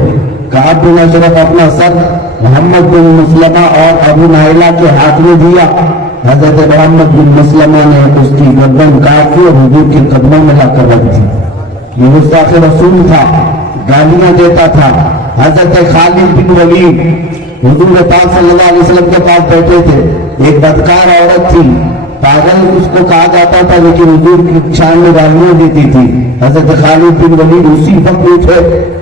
کعب بن اشرف اپنا سر محمد بن مسلمہ اور ابو نائلہ کے ہاتھ میں دیا۔ حضرت محمد بن مسلمہ نے اس کی گردن کاٹ دی اور حضور کے قدموں میں لا کر رکھ دی۔ یہ گستاخ رسول تھا، گالیاں دیتا تھا۔ حضرت خالد بن ولید حضور پاک صلی اللہ علیہ وسلم کے پاس بیٹھے تھے، ایک بدکار عورت تھی، پاگل اس کو کہا جاتا تھا، لیکن حضور کی شان میں گالیاں دیتی تھی۔ حضرت خالد بن ولید اسی وقت اٹھے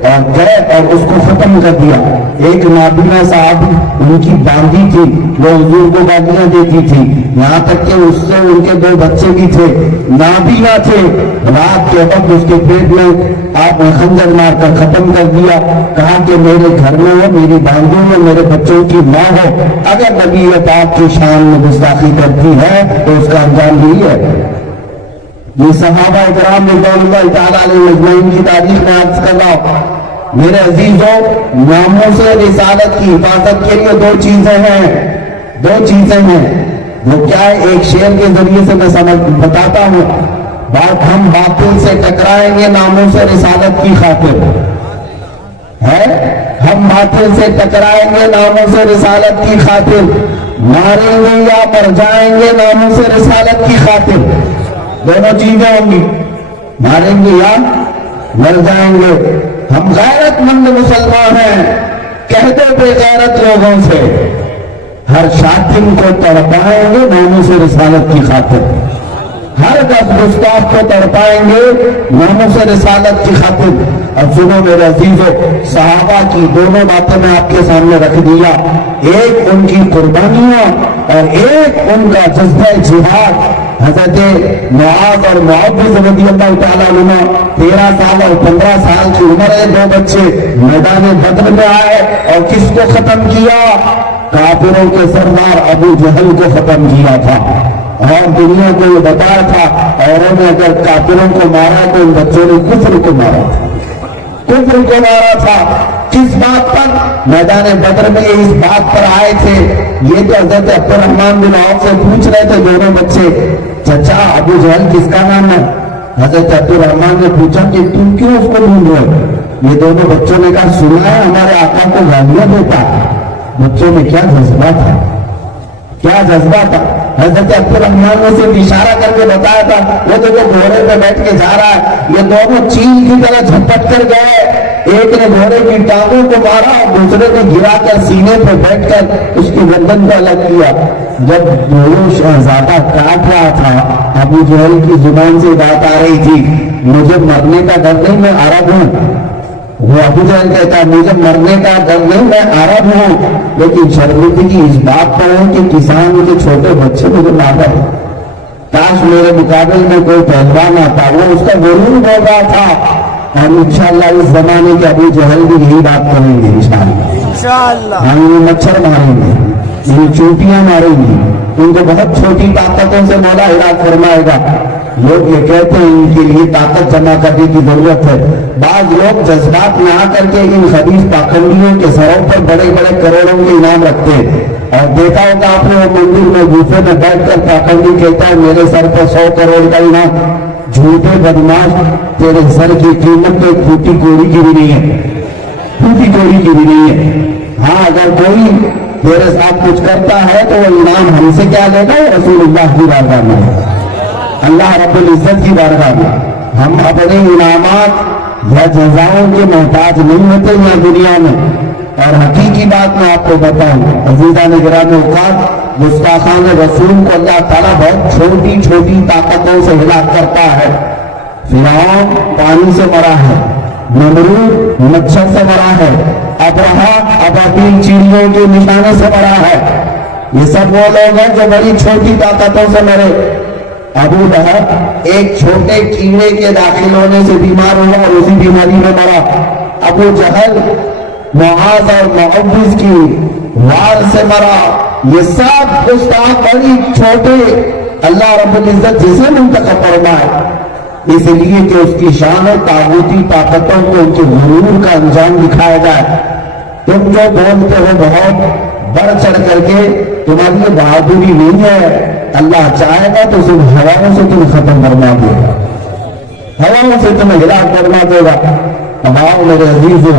اور گئے اور اس کو ختم کر دیا۔ ایک نابینا صحابی ان کی باندھی تھی، وہ حضور کو گالیاں دیتی تھی، یہاں تک کہ اس سے ان کے 2 بچے بھی تھے، نابینا تھے۔ رات کے وقت اس کے پیٹ میں آپ نے خنجر مار کر ختم کر دیا۔ کہا کہ میرے گھر میں ہو، میری باندھی میں میرے بچوں کی ماں ہو، اگر نبی پاک کی شان میں گستاخی کرتی ہے تو اس کا انجام یہی ہے۔ یہ صحابہ اکرام رضوان اللہ تعالیٰ علیہ اجمعین کی تاریخ میں عرض کر رہا ہوں۔ میرے عزیزوں، ناموس رسالت کی حفاظت کے لیے 2 چیزیں ہیں، 2 چیزیں ہیں۔ وہ کیا ہے؟ ایک شعر کے ذریعے سے میں بتاتا ہوں۔ ہم باطل سے ٹکرائیں گے ناموس رسالت کی خاطر ہے، ہم باطل سے ٹکرائیں گے ناموس رسالت کی خاطر، ماریں گے یا مر جائیں گے ناموس رسالت کی خاطر۔ دونوں چیزیں ہوں گی، ماریں گے یا مر جائیں گے۔ ہم غیرت مند مسلمان ہیں، کہہ دو بے غیرت لوگوں سے، ہر شاتم کو تڑپائیں گے ناموس رسالت کی خاطر، ہر گستاخ کو تڑپائیں گے ناموس رسالت کی خاطر۔ اب سنو میرے عزیزوں، صحابہ کی دونوں باتیں میں آپ کے سامنے رکھ دیا، ایک ان کی قربانیاں اور ایک ان کا جذبہ جہاد۔ حضرت معاذ اور معوذ رضی اللہ تعالیٰ عنہ 13 سال اور 15 سال کی عمر ہے، 2 بچے میدان بدر میں آئے اور کس کو ختم کیا؟ کافروں کے سردار ابو جہل کو ختم کیا تھا، اور دنیا کو یہ بتایا تھا اوروں نے اگر کافروں کو مارا تو ان بچوں نے کفر کو مارا تھا، کفر کو مارا تھا۔ کس بات پر؟ میدان بدر میں اس بات پر آئے تھے۔ یہ تو حضرت عبد الرحمن بن عوف سے پوچھ رہے تھے دونوں بچے، چچا ابو جہل کس کا نام ہے؟ حضرت عبد الرحمن نے پوچھا کہ تم کیوں اس کو ڈھونڈ رہے؟ یہ دونوں بچوں نے کہا سنا ہے ہمارے آقا کو گالیاں دیتا۔ بچوں میں کیا جذبہ تھا، کیا جذبہ تھا! حضرت عبد الرحمن نے صرف اشارہ کر کے بتایا تھا، وہ تو گھوڑے پہ بیٹھ کے جا رہا ہے، یہ دونوں چیل کی طرح جھپٹ کر گئے، ایک نے گھوڑے کی ٹانگوں کو مارا اور دوسرے نے گرا کر سینے پہ بیٹھ کر اس کی گردن کو الگ کیا۔ جب دونوں شہزادہ کاٹ رہا تھا، ابو جہل کی زبان سے بات آ رہی تھی، مجھے مرنے کا ڈر نہیں، میں عرب ہوں۔ وہ ابو جہل کہتا ہے مجھے مرنے کا ڈر نہیں، میں عرب ہوں، لیکن شرمندگی اس بات پر ہے کہ کسان کے چھوٹے بچے مجھے مار رہے ہیں، کاش میرے مقابل میں کوئی پہلوان آتا۔ وہ اس کا غرور بول رہا تھا، اور انشاءاللہ اس زمانے کے ابو جہل بھی یہی بات کریں گے انشاءاللہ۔ ہم یہ مچھر ماریں گے، یہ چونٹیاں ماریں گے، ان کو بہت چھوٹی طاقتوں سے مولا ہلاک فرمائے گا۔ لوگ یہ کہتے ہیں ان کے لیے طاقت جمع کرنے کی ضرورت ہے۔ بعض لوگ جذبات میں آ کر کے ان خبیث پاکھنڈیوں کے سروں پر بڑے بڑے کروڑوں کے انعام رکھتے ہیں، اور دیکھا ہوگا آپ نے وہ مندر میں گوفے میں بیٹھ کر پاکھنڈی کہتا ہے میرے سر پر 100 کروڑ کا انعام۔ جھوٹے بدماش، تیرے سر کی قیمت تو پھوٹی کوڑی کی بھی نہیں ہے، پھوٹی کوڑی کی بھی نہیں ہے۔ ہاں اگر کوئی تیرے ساتھ کچھ کرتا ہے تو وہ انعام ہم سے کیا لے گا؟ رسول اللہ کی بارگاہ میں، اللہ رب العزت کی بارگاہ میں۔ ہم اپنے انعامات یا جزاؤں کے محتاج نہیں ہوتے یہاں دنیا میں۔ اور حقیقی بات میں آپ کو بتاؤں عزیزان گرامی اوقات، گستاخان رسول کو اللہ تعالیٰ بہت چھوٹی چھوٹی طاقتوں سے ہلاک کرتا ہے۔ فرعون پانی سے مرا ہے، نمرود مچھر سے مرا ہے، ابرہہ ابابیل چڑیوں کے نشانے سے مرا ہے، یہ سب وہ لوگ ہیں جو بڑی چھوٹی طاقتوں سے مرے. ابو لہب ایک چھوٹے کیڑے کے داخل ہونے سے بیمار ہوا اور اسی بیماری میں مرا. ابو جہل معاذ اور معوذ کی وار سے مرا. یہ سب گستاخ بڑی چھوٹے اللہ رب العزت جسے منتخب فرمائے اس لیے کہ اس کی شان اور طاغوتی طاقتوں کو ان کے غرور کا انجام دکھایا جائے. تم جو بولتے ہو بہت بڑھ چڑھ کر کے تمہاری یہ بہادری نہیں ہے. اللہ چاہے گا تو صرف ہواؤں سے تمہیں ختم کرنا دے گا, ہواؤں سے تمہیں ہلاک کرنا دے گا. اب آؤ میرے عزیزو,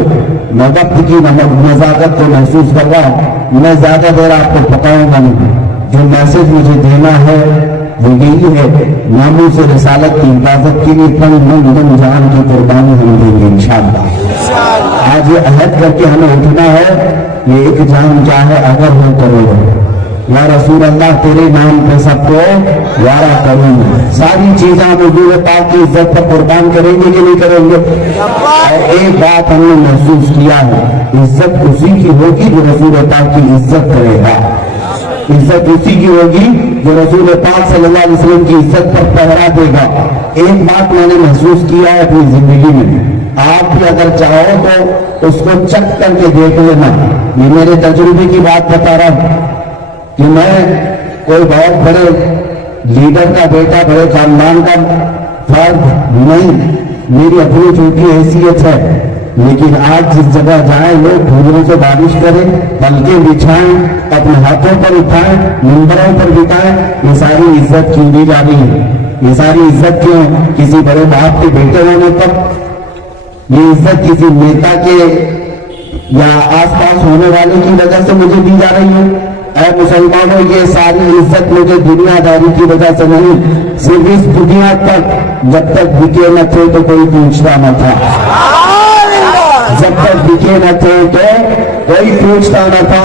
میں وقت کی نزاکت کو محسوس کر رہا ہوں. میں زیادہ دیر آپ کو بتاؤں گا نہیں. جو میسج مجھے دینا ہے وہ یہی ہے, ناموس سے رسالت کی حفاظت کے لیے تن من جان کی قربانی ہم دیں گے انشاءاللہ. آج یہ عہد کر کے ہمیں اٹھنا ہے, یہ ایک جان چاہے اگر ہو کرو یا رسول اللہ تیرے نام پہ سب کو وارا کروں. ساری چیزیں حضور پاک کی عزت پر قربان کریں گے کہ نہیں کریں گے؟ اور ایک بات ہم نے محسوس کیا ہے, عزت اسی کی ہوگی جو رسول پاک کی عزت کرے گا. عزت اسی کی ہوگی جو رسول پاک صلی اللہ علیہ وسلم کی عزت پر پہرا دے گا. ایک بات میں نے محسوس کیا ہے اپنی زندگی میں, آپ بھی اگر چاہو تو اس کو چک کر کے دیکھ لینا. یہ میرے تجربے کی بات بتا رہا ہوں کہ میں کوئی بہت بڑے لیڈر کا بیٹا, بڑے خاندان کا فرد نہیں. میری اپنی چھوٹی حیثیت ہے, لیکن آج جس جگہ جائیں لوگ پھولوں سے بارش کریں, پلکیں بچھائیں, اپنے ہاتھوں پر اٹھائیں, منبروں پر بٹھائیں, یہ ساری عزت کیوں دی جا رہی ہے؟ یہ ساری عزت کیوں کسی بڑے باپ کے بیٹے ہونے پر, یہ عزت کسی نیتا کے یا آس پاس ہونے والے کی وجہ سے مجھے دی جا رہی ہے؟ اے مسلمانوں, یہ ساری عزت مجھے دنیا داری کی وجہ سے نہیں, صرف اس دنیا تک جب تک بکے نہ تھے تو کوئی پوچھتا نہ تھا. جب تک بکے نہ تھے تو کوئی پوچھتا نہ تھا.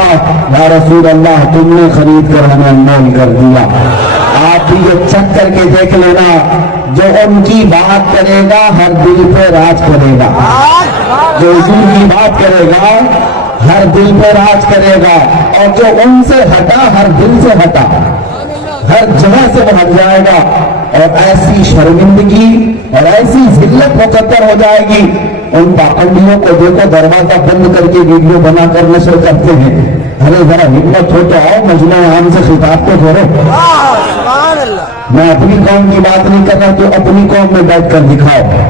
یا رسول اللہ تم نے خرید کر ہمیں انمول کر دیا. آپ بھی یہ چک کر کے دیکھ لینا, جو ان کی بات کرے گا ہر دل پہ راج کرے گا. جو حضور کی بات کرے گا ہر دل پہ راج کرے گا, اور جو ان سے ہٹا ہر دل سے ہٹا, ہر جگہ سے وہ ہٹ جائے گا. اور ایسی شرمندگی اور ایسی ذلت مقدر ہو جائے گی. ان پابندیوں کو دیکھو, دروازہ بند کر کے ویڈیو بنا کر نشر کرتے ہیں. ارے ذرا ہمت ہو تو آؤ, مجمع عام سے خطاب تو کرو. میں اپنی قوم کی بات نہیں کر رہا, تو اپنی قوم میں بیٹھ کر دکھاؤ,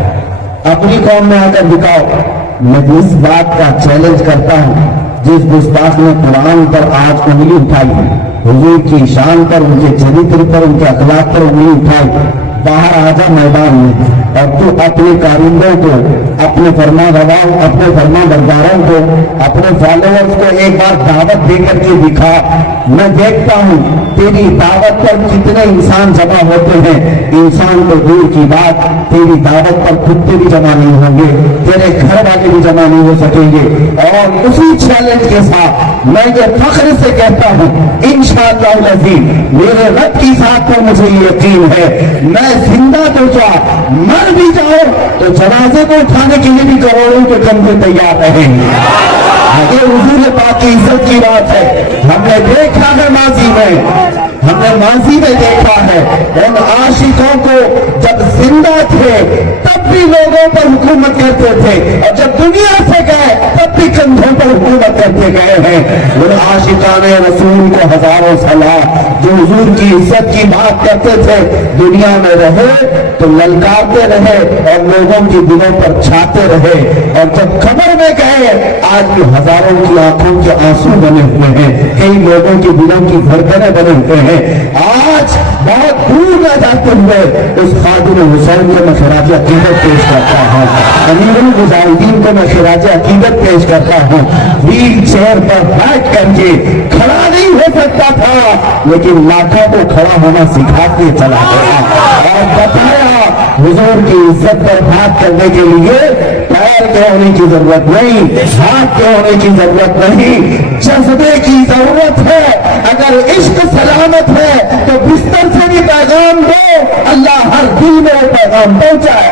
اپنی قوم میں آ کر دکھاؤ. میں اس بات کا چیلنج کرتا ہوں, جس گستاخ نے قرآن پر آج انگلی اٹھائی, حضور کی شان پر, ان کے چریتر پر, ان کے اخلاق پر انگلی اٹھائی, باہر آ جا میدان میں, اور تو اپنے کارندوں کو, اپنے فرما رواؤں, اپنے فرما برداروں کو, اپنے فالوورز کو ایک بار دعوت دے کر کے دکھا. میں دیکھتا ہوں تیری دعوت پر کتنے انسان جمع ہوتے ہیں. انسان کو دور کی بات, تیری دعوت پر کتے بھی جمع نہیں ہوں گے, تیرے گھر والے بھی جمع نہیں ہو سکیں گے. اور اسی چیلنج کے ساتھ میں یہ فخر سے کہتا ہوں, انشاءاللہ العظیم میرے رب کی ذات پر مجھے یقین ہے, میں زندہ تو کیا مر بھی جاؤ تو جنازے کو اٹھانے کے لیے بھی کروڑوں کے کندھے تیار رہیں گے. یہ حضور پاک کی عزت کی بات ہے. ہم نے دیکھا ہے ماضی میں دیکھا ہے ان عاشقوں کو جب زندہ تھے تب بھی لوگوں پر حکومت کرتے تھے, اور جب دنیا سے گئے تب بھی کندھوں پر حکومت کرتے گئے ہیں. ان عاشقان رسول کو ہزاروں سلام, جو حضور کی عزت کی بات کرتے تھے, دنیا میں رہے تو للکارتے رہے اور لوگوں کے دلوں پر چھاتے رہے, اور جب قبر میں گئے آج بھی ہزاروں کی آنکھوں کے آنسو بنے ہوئے ہیں, کئی لوگوں کے دلوں کی دھڑکنیں بنے ہوئے ہیں. آج بہت دور نہ جاتے ہوئے اس خادم حسین کو میں خراج عقیدت پیش کرتا ہوں, امیر المجاہدین کو میں خراج عقیدت پیش کرتا ہوں. ویل چیئر پر بیٹھ کر کے کھڑا نہیں ہو سکتا تھا, لیکن لاکھوں کو کھڑا ہونا سکھا کے چلا گیا, اور بتایا حضور کی عزت پر بات کرنے کے لیے پیر کے ہونے کی ضرورت نہیں, ہاتھ کے ہونے کی ضرورت نہیں, جذبے کی ضرورت ہے. اگر عشق سلامت ہے تو بستر سے بھی پیغام دو, اللہ ہر دل میں پیغام پہنچائے.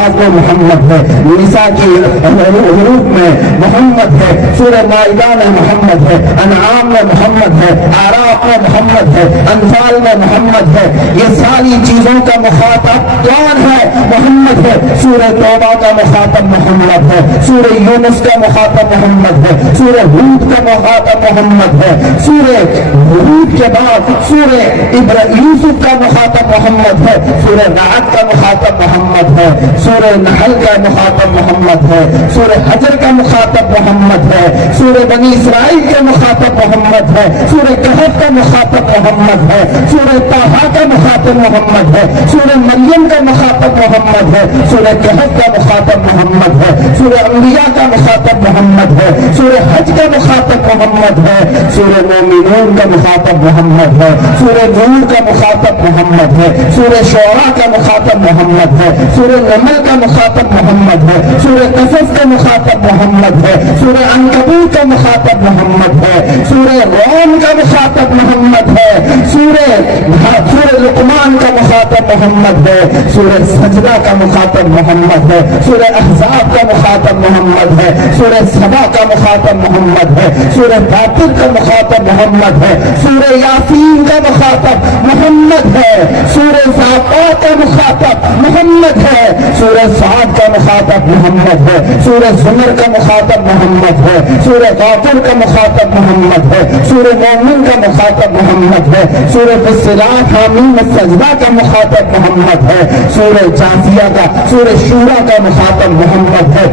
صاد میں محمد ہے، نساء کی حروف میں محمد ہے، سورہ مائدہ میں محمد ہے، انعام میں محمد ہے، اعراف میں محمد ہے، انفال میں محمد ہے۔ یہ ساری چیزوں کا مخاطب کون ہے؟ محمد ہے۔ سورہ توبہ کا مخاطب محمد ہے، سورہ یونس کا مخاطب محمد ہے، سورہ ہود کا مخاطب محمد ہے، سورہ ہود کے بعد سورہ یوسف کا مخاطب محمد ہے، سورہ رعد کا مخاطب محمد ہے، سورہ نحل کا مخاطب محمد ہے، سورہ حجر کا مخاطب محمد ہے، سورہ بنی اسرائیل کا مخاطب محمد ہے، سورہ کہف کا مخاطب محمد ہے، سورہ طٰہٰ کا مخاطب محمد ہے، سورہ مریم کا مخاطب محمد ہے، سورہ کہف کا مخاطب محمد ہے، سورہ انبیاء کا مخاطب محمد ہے، سورہ حج کا مخاطب محمد ہے، سورہ مومنون کا مخاطب محمد ہے، سورہ نور کا مخاطب محمد ہے، سورہ شعراء کا مخاطب محمد ہے، سورہ نمل کا مخاطب محمد ہے، سورہ قصص کا مخاطب محمد ہے، سورہ عنکبوت کا مخاطب محمد ہے، سورہ روم کا مخاطب محمد ہے، سورہ لقمان کا مخاطب محمد ہے، سورہ سجدہ کا مخاطب محمد ہے، سورہ احزاب کا مخاطب محمد ہے، سورہ سبا کا مخاطب محمد ہے، سورہ فاطر کا مخاطب محمد ہے، سورہ یاسین کا مخاطب محمد ہے، سورہ صافات کا مخاطب محمد ہے، سورہ صاد کا مخاطب محمد ہے، سورہ زمر کا مخاطب محمد ہے، سورہ غافر کا مخاطب محمد ہے، سورہ مومن کا مخاطب محمد ہے، سورہ فصلات حامیم السجدہ کا مخاطب محمد ہے، سورہ جاثیہ کا سورہ شورى کا مخاطب محمد ہے،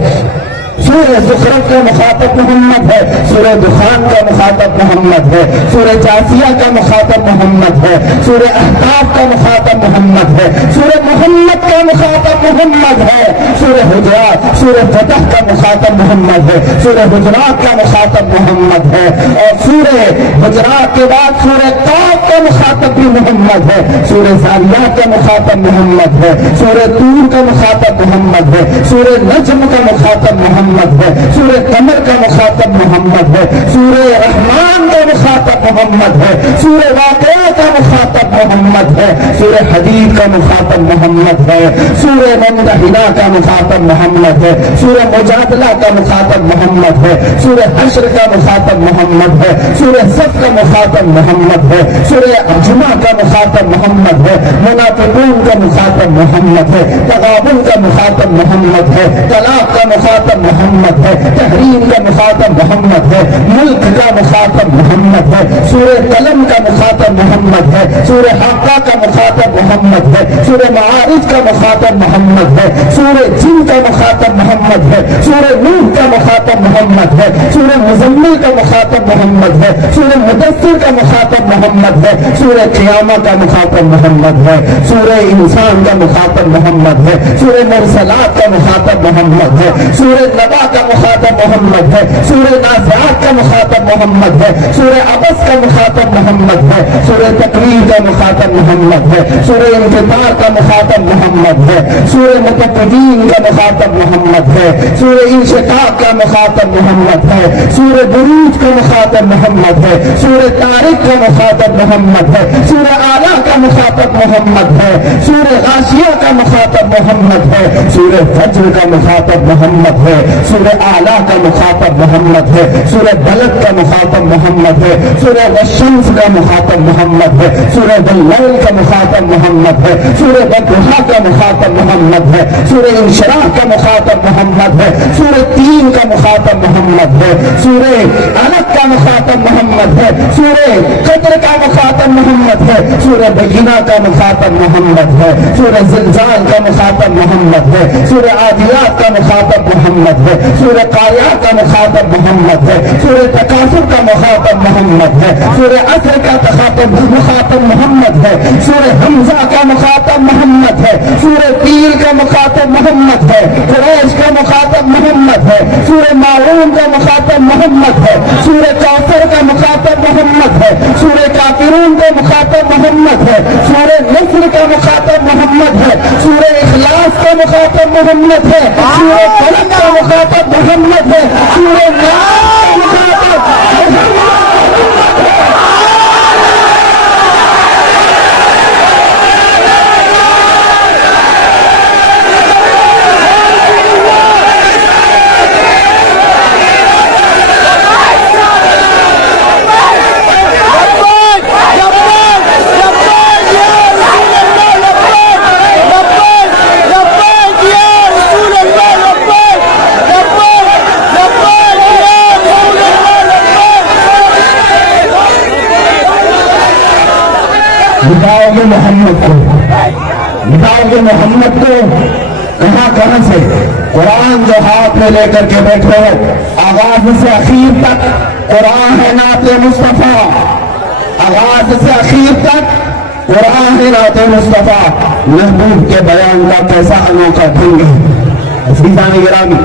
سورہ زخرف کا مخاطب محمد ہے، سورہ دخان کا مخاطب محمد ہے، سورہ جاثیہ کا مخاطب محمد ہے، سورہ احقاف کا مخاطب محمد ہے، سورہ محمد کا مخاطب محمد ہے، سورہ حجرات سورہ فتح کا مخاطب محمد ہے، سورہ حجرات کا مخاطب محمد ہے، اور سورہ حجرات کے بعد سورہ قاف کا مخاطب بھی محمد ہے، سورہ ذاریات کا مخاطب محمد ہے، سورہ طور کا مخاطب محمد ہے، سورہ نجم کا مخاطب محمد ہے، سورہ قمر کا مخاطب محمد ہے، سورہ رحمان کا مخاطب محمد ہے، سورہ واقعہ کا مخاطب محمد ہے، سورہ حدید کا مخاطب محمد ہے، سورہ ممتحنہ کا مخاطب محمد ہے، سورہ مجادلہ کا مخاطب محمد ہے، سورہ حشر کا مخاطب محمد ہے، سورہ صف کا مخاطب محمد ہے، سورہ جمعہ کا مخاطب محمد ہے، منافقون کا مخاطب محمد ہے، تغابن کا مخاطب محمد ہے، طلاق کا مخاطب محمد ہے، تحریم کا مخاطب محمد ہے، ملک کا مخاطب محمد ہے، سورہ قلم کا مخاطب محمد ہے، سورہ حاقہ کا مخاطب محمد ہے، سورہ معارج کا مخاطب محمد ہے، سورہ جن کا مخاطب محمد ہے، سورہ نوح کا مخاطب محمد ہے، سورہ مزمل کا مخاطب محمد ہے، سورہ مدثر کا مخاطب محمد ہے، سورہ قیامہ کا مخاطب محمد ہے، سورہ انسان کا مخاطب محمد ہے، سورہ مرسلات کا مخاطب محمد ہے، سورہ نبا کا مخاطب محمد ہے، سورہ نازعات کا مخاطب محمد ہے، سورہ عبس کا مخاطب محمد ہے، سورہ تکویر کا مخاطب محمد ہے، سورہ انفطار کا مخاطب محمد ہے، سورہ مطففین کا مخاطب محمد ہے، سورہ انشقاق کا مخاطب محمد ہے، سورہ بروج کا مخاطب محمد ہے، سورہ طارق کا مخاطب محمد ہے، سورہ اعلیٰ کا مخاطب محمد ہے، سورہ غاشیہ کا مخاطب محمد ہے، سورہ فجر کا مخاطب محمد ہے، سورہ اعلیٰ کا مخاطب محمد ہے، سورہ بلد کا مخاطب محمد ہے، سورہ والشمس کا مخاطب محمد ہے، سورہ واللیل کا مخاطب محمد ہے، سورہ والضحیٰ کا مخاطب محمد ہے، سورہ انشراح کا مخاطب محمد ہے، سورہ تین کا مخاطب محمد ہے، سورہ علق کا مخاطب محمد ہے، سورہ قدر کا مخاطب محمد ہے، سورہ بینہ کا مخاطب محمد ہے، سورہ زلزال کا مخاطب محمد ہے، سورہ عادیات کا مخاطب محمد ہے، سورہ قاریات کا مخاطب محمد ہے، سورہ تکاثر کا مخاطب محمد ہے، سورہ عصر کا مخاطب محمد ہے، سورہ حمزہ کا مخاطب محمد ہے، سورہ تیر کا مخاطب محمد ہے، قریش کا مخاطب محمد ہے، سورہ ماعون کا مخاطب محمد ہے، سورہ کوثر کا مخاطب محمد ہے، سورہ کافرون کا مخاطب محمد ہے، سورہ نصر کا مخاطب محمد ہے، سورہ اخلاص کا مخاطب محمد ہے، سورہ فلق کا مخاطب محمد ہے، سورہ ناس کا مخاطب محمد ہے۔ مٹاؤ گے محمد کو، مٹاؤ گے محمد کو کہاں کہاں سے؟ قرآن جو ہاتھ میں لے کر کے بیٹھے ہو، آغاز سے اخیر تک قرآن ہے نعت مصطفیٰ، آغاز سے اخیر تک قرآن ہے نعت مصطفیٰ، محبوب کے بیان کا کیسا انوکھا ڈھنگ ہے۔ عزیزان گرامی،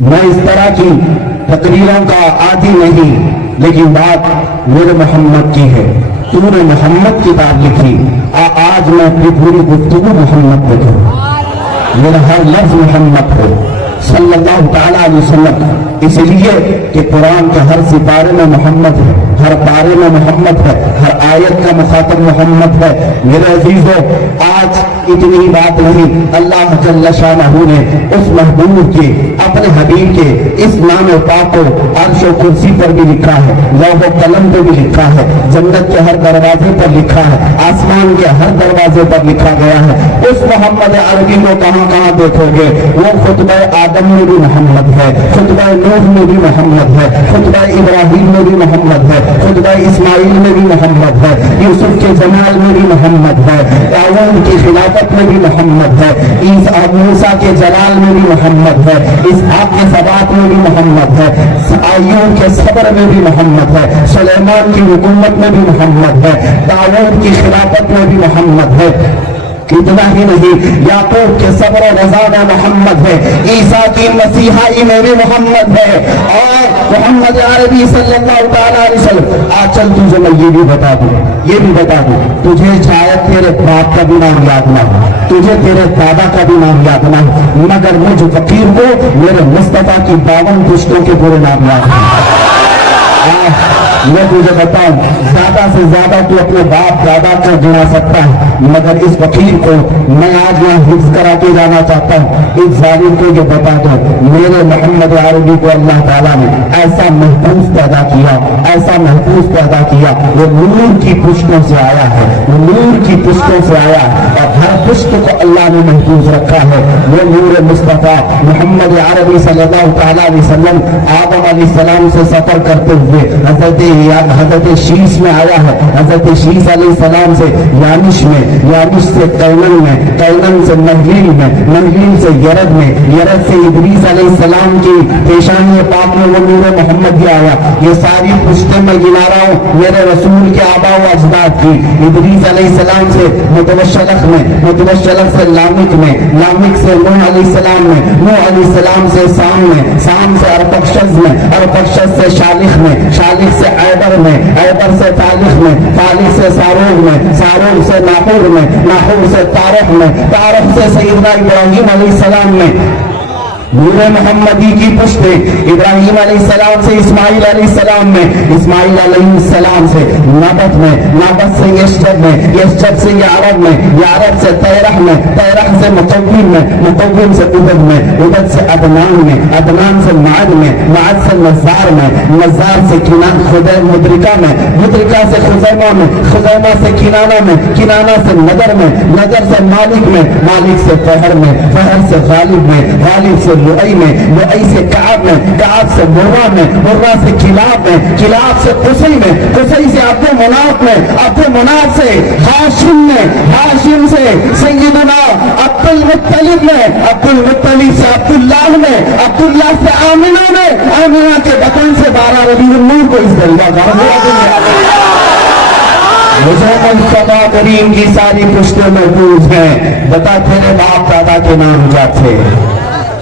میں اس طرح کی تقریروں کا عادی نہیں، لیکن بات میرے محمد کی ہے، تو نے محمد کی بات لکھی، آج میں اپنی پوری گفتگو محمد پہ کروں، میرا ہر لفظ محمد ہو صلی اللہ تعالیٰ علیہ وسلم، اس لیے کہ قرآن کے ہر سپارے میں محمد ہے، ہر پارے میں محمد ہے، ہر آیت کا مخاطب محمد ہے۔ میرے عزیزو، آج اتنی بات نہیں، اللہ جل شانہ نے اس محبوب کے، اپنے حبیب کے اس نام پاک کو عرش و کرسی پر بھی لکھا ہے، لوح و قلم پہ بھی لکھا ہے، جنت کے ہر دروازے پر لکھا ہے، آسمان کے ہر دروازے پر لکھا گیا ہے۔ اس محمد عربی کو کہاں کہاں دیکھو گے، وہ خطبہ آدم میں بھی محمد ہے، خطبہ نوح میں بھی محمد ہے، خطبہ ابراہیم میں بھی محمد ہے، خطبہ اسماعیل میں بھی محمد ہے، یوسف کے جمال میں بھی محمد ہے، داؤد کی خلافت میں بھی محمد ہے، موسیٰ کے جلال میں بھی محمد ہے، اسحاق کے ثبات میں بھی محمد ہے، ایوب کے صبر میں بھی محمد ہے، سلیمان کی حکومت میں بھی محمد ہے، داؤد کی خلافت میں بھی محمد ہے۔ اتنا ہی نہیں، یعقوب کے صبر و رضا میں محمد ہے، عیسیٰ کی مسیحائی میں بھی محمد ہے، اور محمد عربی صلی اللہ تعالیٰ علیہ وسلم۔ آج چل تجھے میں یہ بھی بتا دوں، یہ بھی بتا دوں، تجھے شاید تیرے باپ کا بھی نام یاد نہ ہو، تجھے تیرے دادا کا بھی نام یاد نہ ہو، مگر مجھ فقیر کو میرے مصطفیٰ کی 52 پشتوں کے پورے نام یاد ہیں۔ میں تجھے بتاؤں، زیادہ سے زیادہ تو اپنے باپ دادا کا گنا سکتا ہے، مگر اس فقیر کو میں آج یہاں حفظ کرا کے جانا چاہتا ہوں، اس ظالم کو یہ بتا دو، میرے محمد عربی کو اللہ تعالیٰ نے ایسا محفوظ پیدا کیا، ایسا محفوظ پیدا کیا، وہ نور کی پشتوں سے آیا ہے، وہ نور کی پشتوں سے آیا ہے، اور ہر پشت کو اللہ نے محفوظ رکھا ہے۔ وہ نور مصطفیٰ محمد عربی صلی اللہ تعالیٰ علیہ وسلم آدم علیہ السلام سے سفر کرتے ہوئے حضرت شیش میں آیا ہے، حضرت شیش علیہ السلام سے یانش میں، یانش سے قینن میں، قینن سے محلیل میں، محلیل سے یرد میں، یرد سے ادریس علیہ السلام کی پیشانی پاک میں وہ نور محمد بھی آیا۔ یہ ساری پشتیں میں گنا رہا ہوں میرے رسول کے آباء و اجداد کی، ادریس علیہ السلام سے متوشلخ میں، متوشلخ سے لامک میں، لامک سے نوح علیہ السلام میں، نوح علیہ السلام سے سام میں، سام سے ارپکشد میں، ارپکشد سے شالخ میں، شالخ سے عیبر میں، عیبر سے فالخ میں، فالخ سے ساروغ میں، ساروغ سے ناحور میں، ناحور سے تارخ میں، تارخ سے سیدنا ابراہیم علیہ السلام میں۔ نور محمدی کی پشتیں ابراہیم علیہ السلام سے اسماعیل علیہ السلام میں، اسماعیل علیہ السلام سے نبت میں، نبت سے یشجب میں، یشجب سے یعرب میں، یعرب سے تیرح میں، تیرح سے مقوم میں، مقوم سے عدد میں، عدد سے عدنان میں، عدنان سے معد میں، معد سے نزار میں، نزار سے مدرکہ میں، مدرکہ سے خزیمہ میں، خزیمہ سے کنانہ میں، کنانہ سے نظر میں، نظر سے مالک میں، مالک سے فہر میں، فہر سے غالب میں، غالب سے لؤی میں، لؤی سے کعب میں، کعب سے مرہ میں، مرہ سے کلاب میں، کلاب سے قصی میں، قصی سے عبد مناف میں، عبد مناف سے ہاشم میں، ہاشم سے سیدنا عبد المطلب میں، عبد المطلب سے عبداللہ میں، عبداللہ سے آمنہ میں، آمنہ کے بطن سے 12 ربیع النور کو اس درجہ کا مجھے مصطفیٰ کریم کی ساری پشتیں محفوظ ہیں۔ بتا تیرے باپ دادا کے نام کیا تھے؟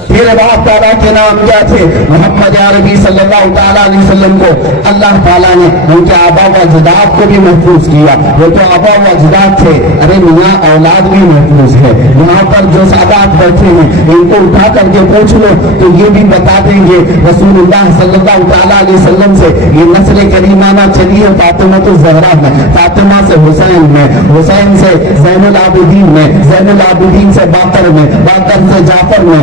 تیرے باپ دادا کے نام کیا تھے؟ محمد عربی صلی اللہ تعالیٰ علیہ وسلم کو اللہ تعالیٰ نے ان کے آبا و اجداد کو بھی محفوظ کیا۔ وہ تو آبا و اجداد تھے، ارے میاں اولاد بھی محفوظ ہے۔ یہاں پر جو سادات بیٹھے ہیں ان کو اٹھا کر کے پوچھ لو تو یہ بھی بتا دیں گے رسول اللہ صلی اللہ تعالیٰ علیہ وسلم سے یہ نسل کریمانہ چلی ہے فاطمہ الزہرا میں، فاطمہ سے حسین میں، حسین سے زین العابدین میں، زین العابدین سے باقر میں، باقر سے جعفر میں،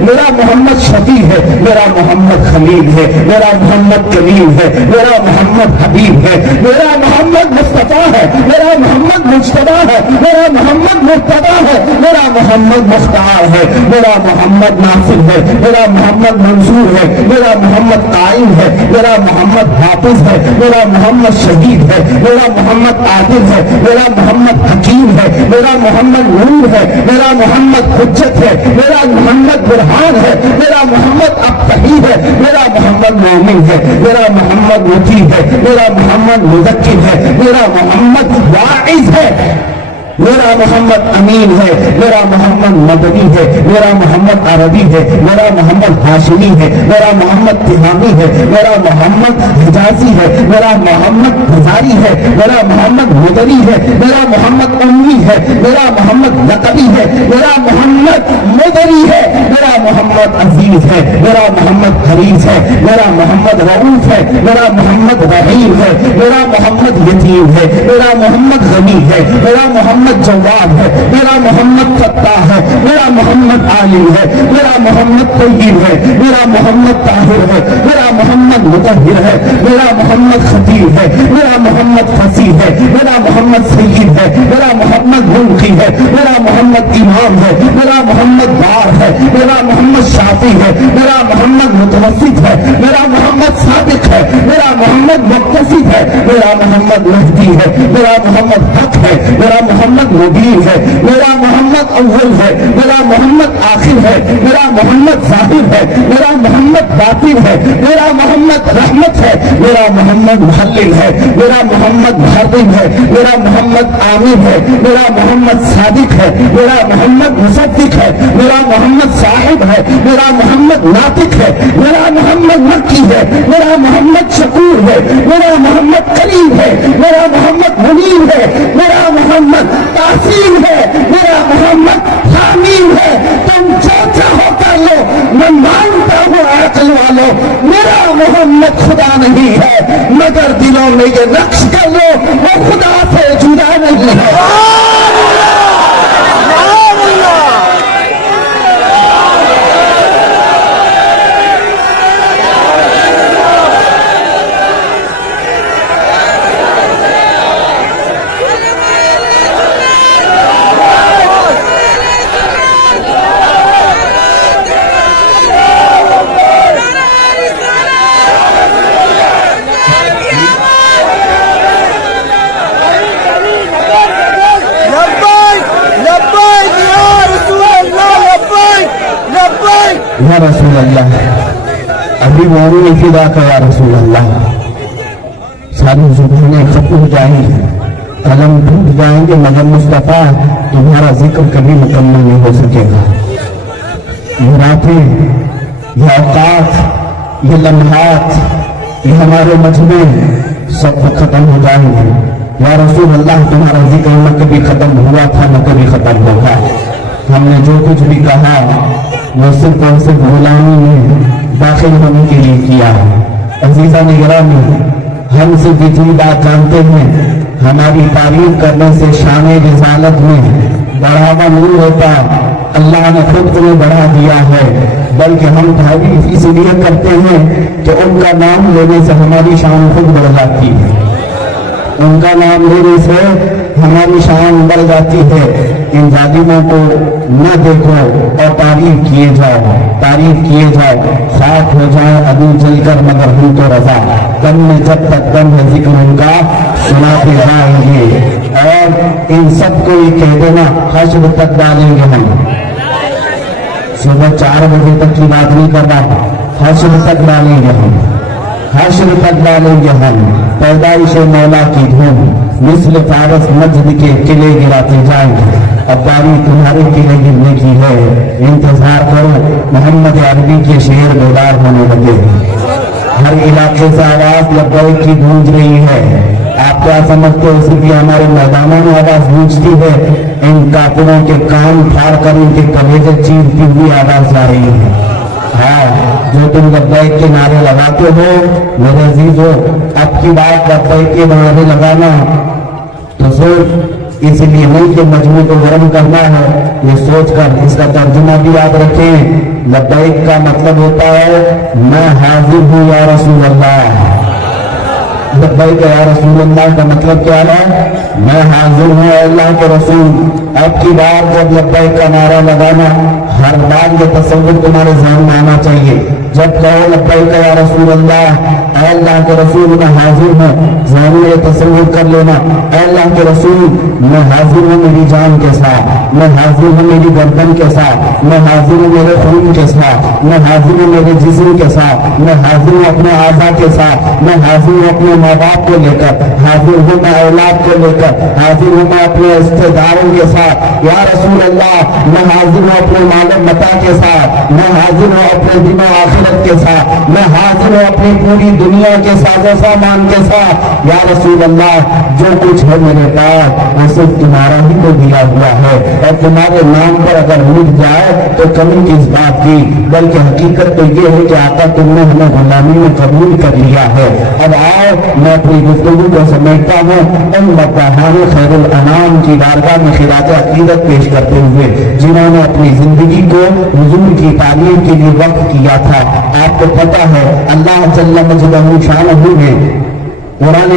میرا محمد شفیع ہے، میرا محمد خلیل ہے، میرا محمد کلیم ہے، میرا محمد حبیب ہے، میرا محمد مصطفیٰ ہے، میرا محمد مجتبیٰ ہے، میرا محمد مرتضیٰ ہے، میرا محمد مختار ہے، میرا محمد ناصر ہے، میرا محمد منصور ہے، میرا محمد قائم ہے، میرا محمد حافظ ہے، میرا محمد شہید ہے، میرا محمد عادل ہے، میرا محمد حکیم ہے، میرا محمد نور ہے، میرا محمد حجت ہے، میرا محمد برہان ہے، میرا محمد ابتہی ہے، میرا محمد مومن ہے، میرا محمد مطیع ہے، میرا محمد مذکر ہے، میرا محمد واعظ ہے، میرا محمد امین ہے، میرا محمد مدنی ہے، میرا محمد عربی ہے، میرا محمد ہاشمی ہے، میرا محمد تہامی ہے، میرا محمد حجازی ہے، میرا محمد ہزاری ہے، میرا محمد مدنی ہے، میرا محمد امی ہے، میرا محمد لقبی ہے، میرا محمد مدنی ہے، میرا محمد عزیز ہے، میرا محمد حریص ہے، میرا محمد رؤوف ہے، میرا محمد رحیم ہے، میرا محمد یتیم ہے، میرا محمد غنی ہے، میرا محمد جواد ہے، میرا محمد فتاح ہے، میرا محمد عالم ہے، میرا محمد طیب ہے، میرا محمد طاہر ہے، میرا محمد مطہر ہے، میرا محمد خطیب ہے، میرا محمد فصیح ہے، میرا محمد سید ہے، میرا محمد منقی ہے، میرا محمد امام ہے، میرا محمد بار ہے، میرا محمد شافی ہے، میرا محمد متوسط ہے، میرا محمد صادق ہے، میرا محمد مقتصد ہے، میرا محمد مہدی ہے، میرا محمد حق ہے، میرا محمد مبین ہے، میرا محمد اول ہے، میرا محمد آخر ہے، میرا محمد ظاہر ہے، میرا محمد باطن ہے، میرا محمد رحمت ہے، میرا محمد محلل ہے، میرا محمد محرم ہے، میرا محمد عامر ہے، میرا محمد صادق ہے، میرا محمد مصدق ہے، میرا محمد صاحب ہے، میرا محمد ناطق ہے، میرا محمد مکی ہے، میرا محمد شکور ہے، میرا محمد کریم ہے، میرا محمد منیر ہے، میرا محمد تحسین ہے، میرا محمد حامیم ہے، تم جو چاہو کر لو، میں مانتا ہوں عقل والو، میرا محمد خدا نہیں ہے، مگر دلوں میں یہ نقش کر لو وہ خدا سے جدا نہیں ہے۔ یا رسول اللہ، ابھی مومن فدا کا یا رسول اللہ، ساری زبانیں ختم ہو جائیں گی، قلم ٹوٹ جائیں گے، مگر مصطفیٰ تمہارا ذکر کبھی مکمل نہیں ہو سکے گا۔ یہ راتیں، یہ اوقات، یہ لمحات، یہ ہمارے مجمع سب ختم ہو جائیں گے۔ یا رسول اللہ، تمہارا ذکر نہ کبھی ختم ہوا تھا نہ کبھی ختم ہوگا۔ ہم نے جو کچھ بھی کہا وہ صرف اور صرف غلامی میں داخل ہونے کے لیے کیا ہے۔ عزیزان گرامی، ہم صرف اتنی بات جانتے ہیں، ہماری تعریف کرنے سے شان رسالت میں بڑھاوا نہیں ہوتا، اللہ نے خود تمہیں بڑھا دیا ہے، بلکہ ہم تعریف اس لیے کرتے ہیں کہ ان کا نام لینے سے ہماری شان خود بڑھ جاتی ہے، ان کا نام لینے سے ہماری شان بڑھ جاتی ہے۔ ان ظالموں کو نہ دیکھو اور تعریف کیے جاؤ، تعریف کیے جاؤ، خاک ہو جائے ابھی جل کر مگر ہم تو رضا، دم میں جب تک دم ہے ذکر ان کا سناتے جائیں گے۔ اور ان سب کو یہ کہہ دینا، حشر تک ڈالیں گے ہم، صبح 4 بجے تک کی بات نہیں کر رہا، حشر تک ڈالیں گے ہم، حشر تک ڈالیں گے ہم۔ پیدائش مولا کی دھوم مثل فارس مجد کے قلعے گراتے جائیں گے، اب باری تمہارے قلعے گرنے کی ہے، انتظار کرو، محمد عربی کے شعر بیدار ہونے لگے، ہر علاقے سے آواز لبیک کی گونج رہی ہے۔ آپ کیا سمجھتے ہو صرف یہ ہمارے میدانوں میں آواز گونجتی ہے؟ ان کافروں کے کان پھاڑ کر ان کے کلیجے چیرتی ہوئی آواز جا رہی ہے۔ ہاں، جو تم لبیک کے نعرے لگاتے ہو میرے عزیزو، اب کی بات لبیک کے نعرے لگانا تو صرف اس لیے نہیں کہ مجموع کو گرم کرنا ہے، یہ سوچ کر اس کا ترجمہ بھی یاد رکھیں۔ لبیک کا مطلب ہوتا ہے میں حاضر ہوں یا رسول اللہ۔ لبیک یا رسول اللہ کا مطلب کیا ہے؟ میں حاضر ہوں اے اللہ کے رسول۔ اب کی بار جب لبیک کا نعرہ لگانا، ہر بار یہ تصور تمہارے ذہن میں آنا چاہیے۔ جب کہو لبیک یا رسول اللہ، اے اللہ کے رسول میں حاضر ہوں، ذہن میں یہ تصور کر لینا، اے اللہ کے رسول میں حاضر ہوں میری جان کے ساتھ، میں حاضر ہوں میری گردن کے ساتھ، میں حاضر ہوں میرے خون کے ساتھ، میں حاضر ہوں میرے جسم کے ساتھ، میں حاضر ہوں اپنے اعضاء کے ساتھ، میں حاضر ہوں اپنے ماں باپ کو لے کر، حاضر ہوں میں اولاد کو لے کر، حاضر ہوں میں اپنے رشتے داروں کے ساتھ یا رسول اللہ، میں حاضر ہوں اپنے مال و متاع کے ساتھ، میں حاضر ہوں اپنے دین و آخرت کے ساتھ، میں حاضر ہوں اپنی پوری دنیا کے ساز و سامان کے ساتھ یا رسول اللہ، جو کچھ ہے میرے پاس وہ صرف تمہارا ہی تو دیا ہوا ہے، اور تمہارے نام پر اگر مٹ جائے تو کمی کس بات کی، بلکہ حقیقت تو یہ ہے کہ آقا تم نے ہمیں غلامی میں قبول کر لیا ہے۔ اب آؤ میں اپنی گفتگو کو سمیٹتا ہوں ان مداحان خیر الانام کی بارگاہ میں خراج عقیدت پیش کرتے ہوئے، جنہوں نے اپنی زندگی کو حضور کی تعلیم کے لیے وقف کیا تھا۔ آپ کو پتا ہے اللہ جل مجدہ شانہ نے قرآن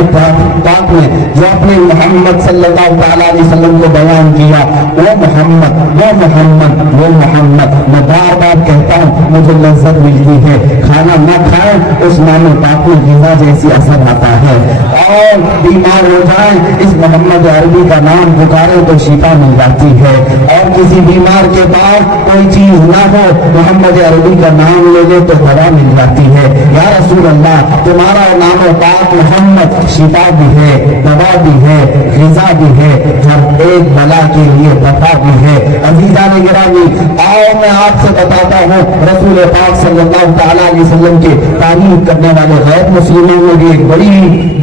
پاک میں جو اپنے محمد صلی اللہ تعالیٰ علیہ وسلم کو بیان کیا، وہ محمد وہ محمد وہ محمد، میں بار بار کہتا ہوں مجھے لذت ملتی ہے، کھانا نہ کھائیں اس نام پاک میں غذا جیسی اثر آتا ہے، اور بیمار ہو جائیں اس محمد عربی کا نام پکارے تو شفا مل جاتی ہے، اور کسی بیمار کے پاس کوئی چیز نہ ہو محمد عربی کا نام لے لے تو دوا مل جاتی ہے۔ یا رسول اللہ تمہارا نام پاک محمد شفا بھی ہے، دوا بھی ہے، غذا بھی ہے، ہر ایک بلا کے لیے دفع بھی ہے۔ عزیزان گرامی، آؤ میں آپ سے بتاتا ہوں رسول پاک صلی اللہ تعالیٰ علیہ وسلم کے تعریف کرنے والے غیر مسلموں میں بھی ایک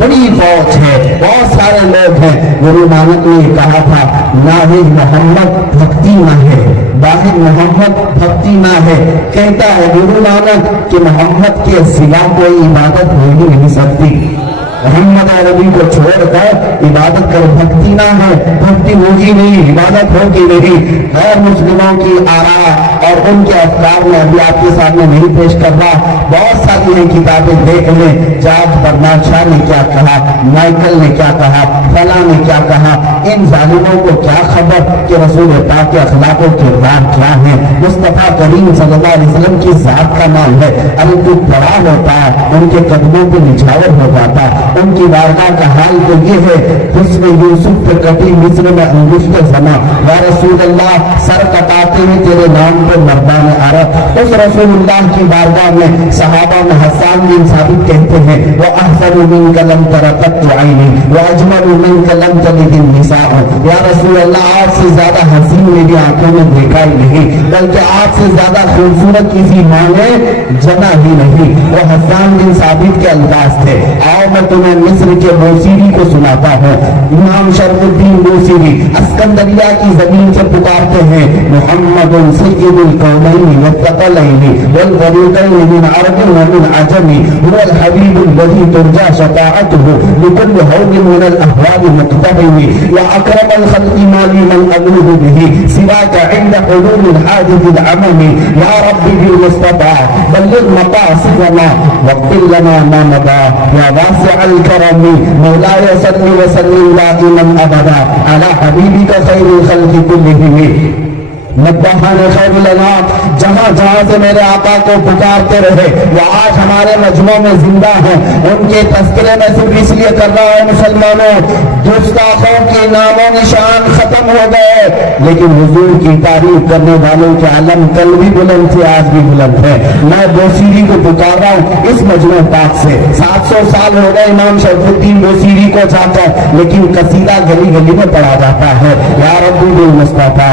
بڑی فوج ہے، بہت سارے لوگ ہیں۔ گرو نانک نے یہ کہا تھا ناہج محمد بھکتی نہ ہے، واحد محمد بھکتی نہ ہے۔ کہتا ہے گرو نانک کہ محمد کے سوا کوئی عبادت ہو ہی نہیں سکتی، محمد عربی کو چھوڑ کر عبادت کر بھکتی نہ ہے، بھکتی ہوگی نہیں، عبادت ہوگی نہیں۔ غیر مسلموں کی آراء اور ان کے افکار میں ابھی آپ کے سامنے نہیں پیش کر رہا، بہت ساری ہیں کتابیں دیکھ لیں، جارج برنارڈ شاہ نے کیا کہا، مائیکل نے کیا کہا، فلاں نے کیا کہا، ان ظالموں کو کیا خبر کہ رسول پاک کے اخلاق و کردار کیا ہیں۔ مصطفیٰ کریم صلی اللہ علیہ وسلم کی ذات کا نام ہے، اگر کوئی پڑا ہوتا ان کے قدموں پہ نچھاور ہو جاتا، ان کی بارگاہ کا حال تو یہ ہے حسن یوسف پہ کٹی مصر میں انگشت زما، یا رسول اللہ سر کٹاتے ہیں تیرے نام پہ مردان عرب۔ اس رسول اللہ کی بارگاہ میں صحابہ میں حسان بن ثابت کہتے ہیں وَأَحْسَنُ مِنْكَ لَمْ تَرَ قَطُّ عَيْنِي وَأَجْمَلُ مِنْكَ لَمْ تَلِدِ النِّسَاءُ، یا رسول اللہ آپ سے زیادہ حسین میری آنکھوں میں دیکھا ہی نہیں، بلکہ آپ سے زیادہ خوبصورت کسی ماں نے جنا ہی نہیں۔ وہ حسان بن ثابت کے الفاظ تھے۔ آؤ میں تمہیں مصر کے بوسیری کو سناتا ہوں۔ امام شرف الدین بوسیری اسکندریہ کی زمین سے پکارتے ہیں محمد سید القومین والثقلین والفریقین من عرب ومن عجم هو الحبیب الذی ترجى شفاعته لكل هول من الاهوال مقتحم یا اکرم الخلق ما لي من ابلغ به سواك عند حلول الحادث العمم یا رب بالمصطفى بلغ مقاصدنا واغفر لنا ما مضى یا واسع الكرم مولاي صل وسلم دائما ابدا على حبيبك خير الخلق كلهم۔ مداحان خیر الانام جہاں جہاں سے میرے آقا کو پکارتے رہے وہ آج ہمارے مجمع میں زندہ ہیں، ان کے تذکرے میں صرف اس لیے کر رہا ہے مسلمانوں، گستاخوں کے نام و نشان ختم ہو گئے، لیکن حضور کی تعریف کرنے والوں کے علم کل بھی بلند تھے آج بھی بلند ہے۔ میں بوسیری کو پکار رہا ہوں اس مجمع پاک سے، 700 سال ہو گئے امام شرف الدین بوسیری کو جا کر، لیکن قصیدہ گلی گلی میں پڑھا جاتا ہے یا رب بالمصطفیٰ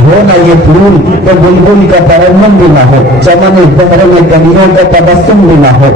ہو نہ یہ پھول تو بلبل کا ترنم بھی نہ ہو، چمن بہر میں کلیوں کا تبسم بھی نہ ہو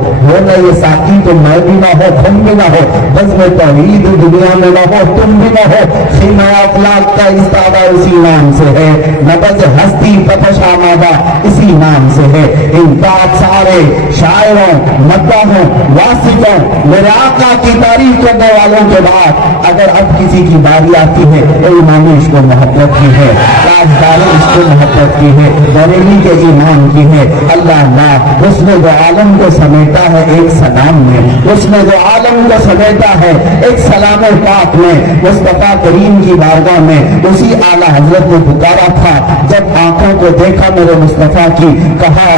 نہ یہ ساقی تو میں بھی نہ ہو، تم بھی نہ ہو، بزم توحید دنیا میں نہ ہو، تم بھی نہ ہو، خیمہ افلاک کا استادہ اسی نام سے ہے، نبض ہستی تپش آمادہ اسی نام سے ہے۔ ان پاک سارے شاعروں، مداحوں، واسطوں، میرے آقا کی تعریف کرنے والوں کے بعد اگر اب کسی کی باری آتی ہے تو امام نے اس کو محبت کی ہے، تاجدار اس کو محبت کی ہے، بریلی کے امام کی ہے۔ اللہ اللہ اس نے جو عالم کو سمیٹا ہے ایک سلام میں، اس نے جو عالم کو سمیٹا ہے ایک سلام پاک میں، مصطفیٰ کریم کی بارگاہ میں اسی اعلیٰ حضرت نے پکارا تھا جب آنکھوں کو دیکھا میرے مصطفیٰ کی، کہا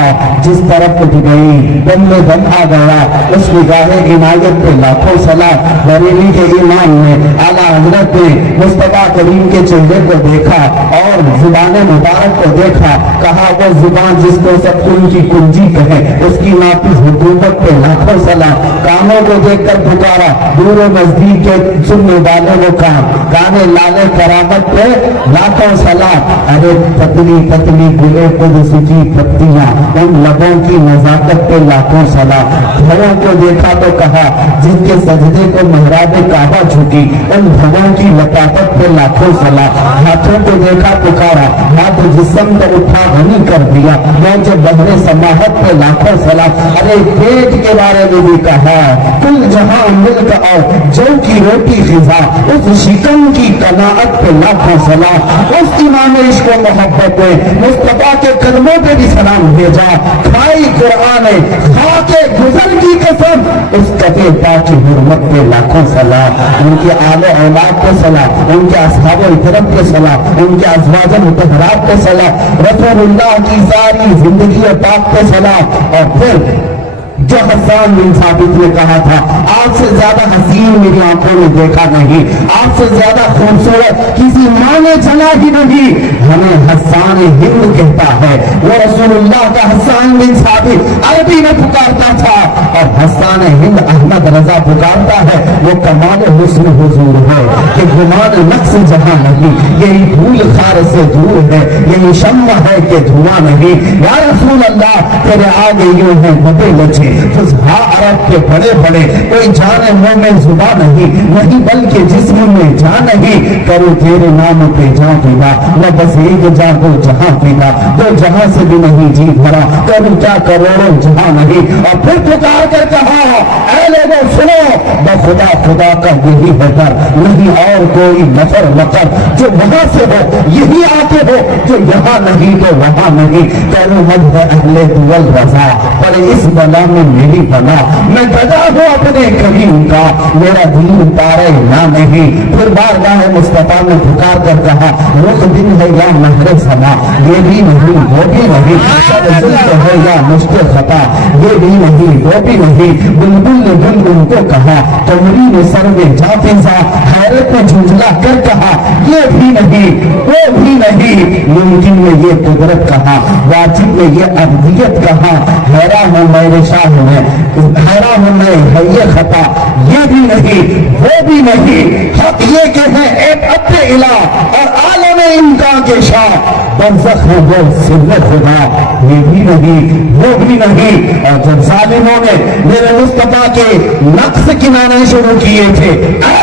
جس طرف اٹھ گئی دم میں دم آ گیا، اس نگاہ عنایت پہ لاکھوں سلام۔ بریلی کے امام نے اعلیٰ حضرت نے مصطفیٰ کریم کے چہرے کو دیکھا اور زبان مبارک کو دیکھا، کہا وہ زبان جس کو سب ان کی کنجی کہے اس کی نافذ حکومت پہ لاکھوں سلام۔ کانوں کو دیکھ کر پکارا دور و نزدیک کے سننے والوں کو کام، گانے لالے کرامت پہ لاکھوں سلام۔ ارے پتلی پتلی گلے قدس کی پتیاں، ان لبوں کی نزاکت پہ لاکھوں سلام۔ گھروں کو دیکھا تو کہا جن کے سجدے کو محراب کعبہ جھکی، ان گھروں کی لطافت پہ لاکھوں سلام۔ ہاتھوں کو دیکھا پکارا، ہاتھ جسم کو اٹھا غنی کر دیا، میں جو بہرے سماحت پہ لاکھوں سلام۔ ارے پیٹ کے بارے میں بھی کہا کل جہاں ملک آؤ جو کی روٹی غذا، اس شکم کی قناعت پہ لاکھوں سلام۔ اس امام عشق و محبت نے مصطفیٰ کے قدموں پہ بھی سلام بھیجا، کھائی قرآن کھا کے گزر کی قسم، اس کفے پاک کی حرمت پہ لاکھوں سلام۔ ان کے آل و اولاد پہ سلام، ان کے اصحاب و اکرام پہ سلام، ان کے ازواج مطہرات پہ سلام، رسول اللہ کی ساری زندگی پاک پہ سلام۔ اور پھر جو حسان بن ثابت نے کہا تھا آپ سے زیادہ حسین میری آنکھوں نے دیکھا نہیں، آپ سے زیادہ خوبصورت کسی ماں نے جنا ہی نہیں، ہمیں حسان ہند کہتا ہے، وہ رسول اللہ کا حسان بن ثابت عربی میں پکارتا تھا، اور حسان ہند احمد رضا پکارتا ہے، وہ کمال حسن حضور ہے کہ گمان نقص جہاں نہیں، یہی پھول خار سے دور ہے، یہی شمع ہے کہ دھواں نہیں۔ یا رسول اللہ تیرے آگے یوں ہیں بڑے لچے فصحا عرب کے بڑے بڑے، کوئی جان منہ میں زبان نہیں بلکہ جسم میں جان نہیں، کرو تیرے نام پہ جان پیدا، نہ بس ایک جان کو جہاں پیدا، دو جہاں سے بھی نہیں جی بھرا، کروں کیا کروڑوں جہاں نہیں۔ اور پھر پکار کر کہا اے لوگوں سنو، بخدا خدا کا یہی ہے در، نہیں اور کوئی نفر مکر، جو وہاں سے ہو یہی آتے ہو، جو یہاں نہیں تو وہاں نہیں، کرو مدح اہل دول رضا، پر اس بلا میں میری بنا، میں گدا ہوں اپنے کریم کا، میرا دین پارے نہ نہیں۔ پھر بارگاہ مصطفیٰ نے پکار کر کہا رخ دن ہے یا مہر سما، یہ بھی نہیں وہ بھی نہیں، سب ظلم ہے یا مشکل خطا، یہ بھی نہیں وہ بھی نہیں۔ بلبل نے بلبل کو کہا، قمری نے سر میں جا فضا، حیرت میں جھنجھلا کر کہا یہ بھی نہیں وہ بھی نہیں۔ ممکن میں یہ قدرت کہا، واجب میں یہ ابدیت کہا، حیران ہوں میرے شاہ میں، حیران ہوں میں ہے یہ خطا، یہ بھی نہیں وہ بھی نہیں۔ حق یہ کہ ہے ایک اب الہ اور عالم امکان کے شاہ، برزخ ہے وہ سر خدا، یہ بھی نہیں وہ بھی نہیں۔ اور جب ظالموں نے میرے مصطفیٰ کے نقص گنانے شروع کیے تھے،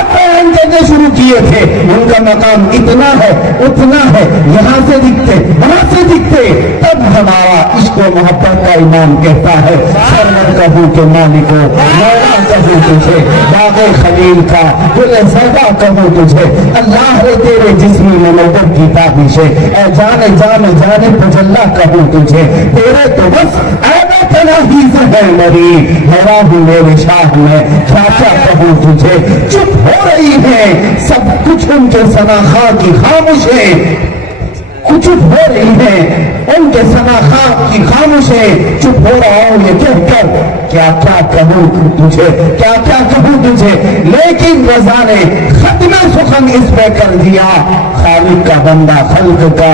کرنے شروع کیے تھے، ان کا مقام اتنا ہے اتنا ہے، یہاں سے دکھتے وہاں سے دکھتے، تب ہمارا عشق و محبت کا امام کہتا ہے سرور کہوں کہ مالکو، مولا کہوں تجھے، باغ خلیل کا گل زیبا کہوں تجھے، اللہ ہے تیرے جسم میں نظر کی تابش ہے، اے جان جان تجلا کہوں تجھے، تیرے تو بس اے تنہی سے ہے مری، حیران ہوں میرے شاہ میں کیا کیا کہوں تجھے۔ چپ ہو رہی ہے سب کچھ ان کے ثناخواہ کی خاموشیں، چپ ہو رہی ہے ان کے ثناخواہ کی خاموشیں، چپ ہو رہا ہوں یہ کہہ کر کیا کیا کہوں تجھے، کیا کیا کہوں تجھے۔ لیکن رضا نے ختم سخن اس پہ کر دیا، خالق کا بندہ خلق کا،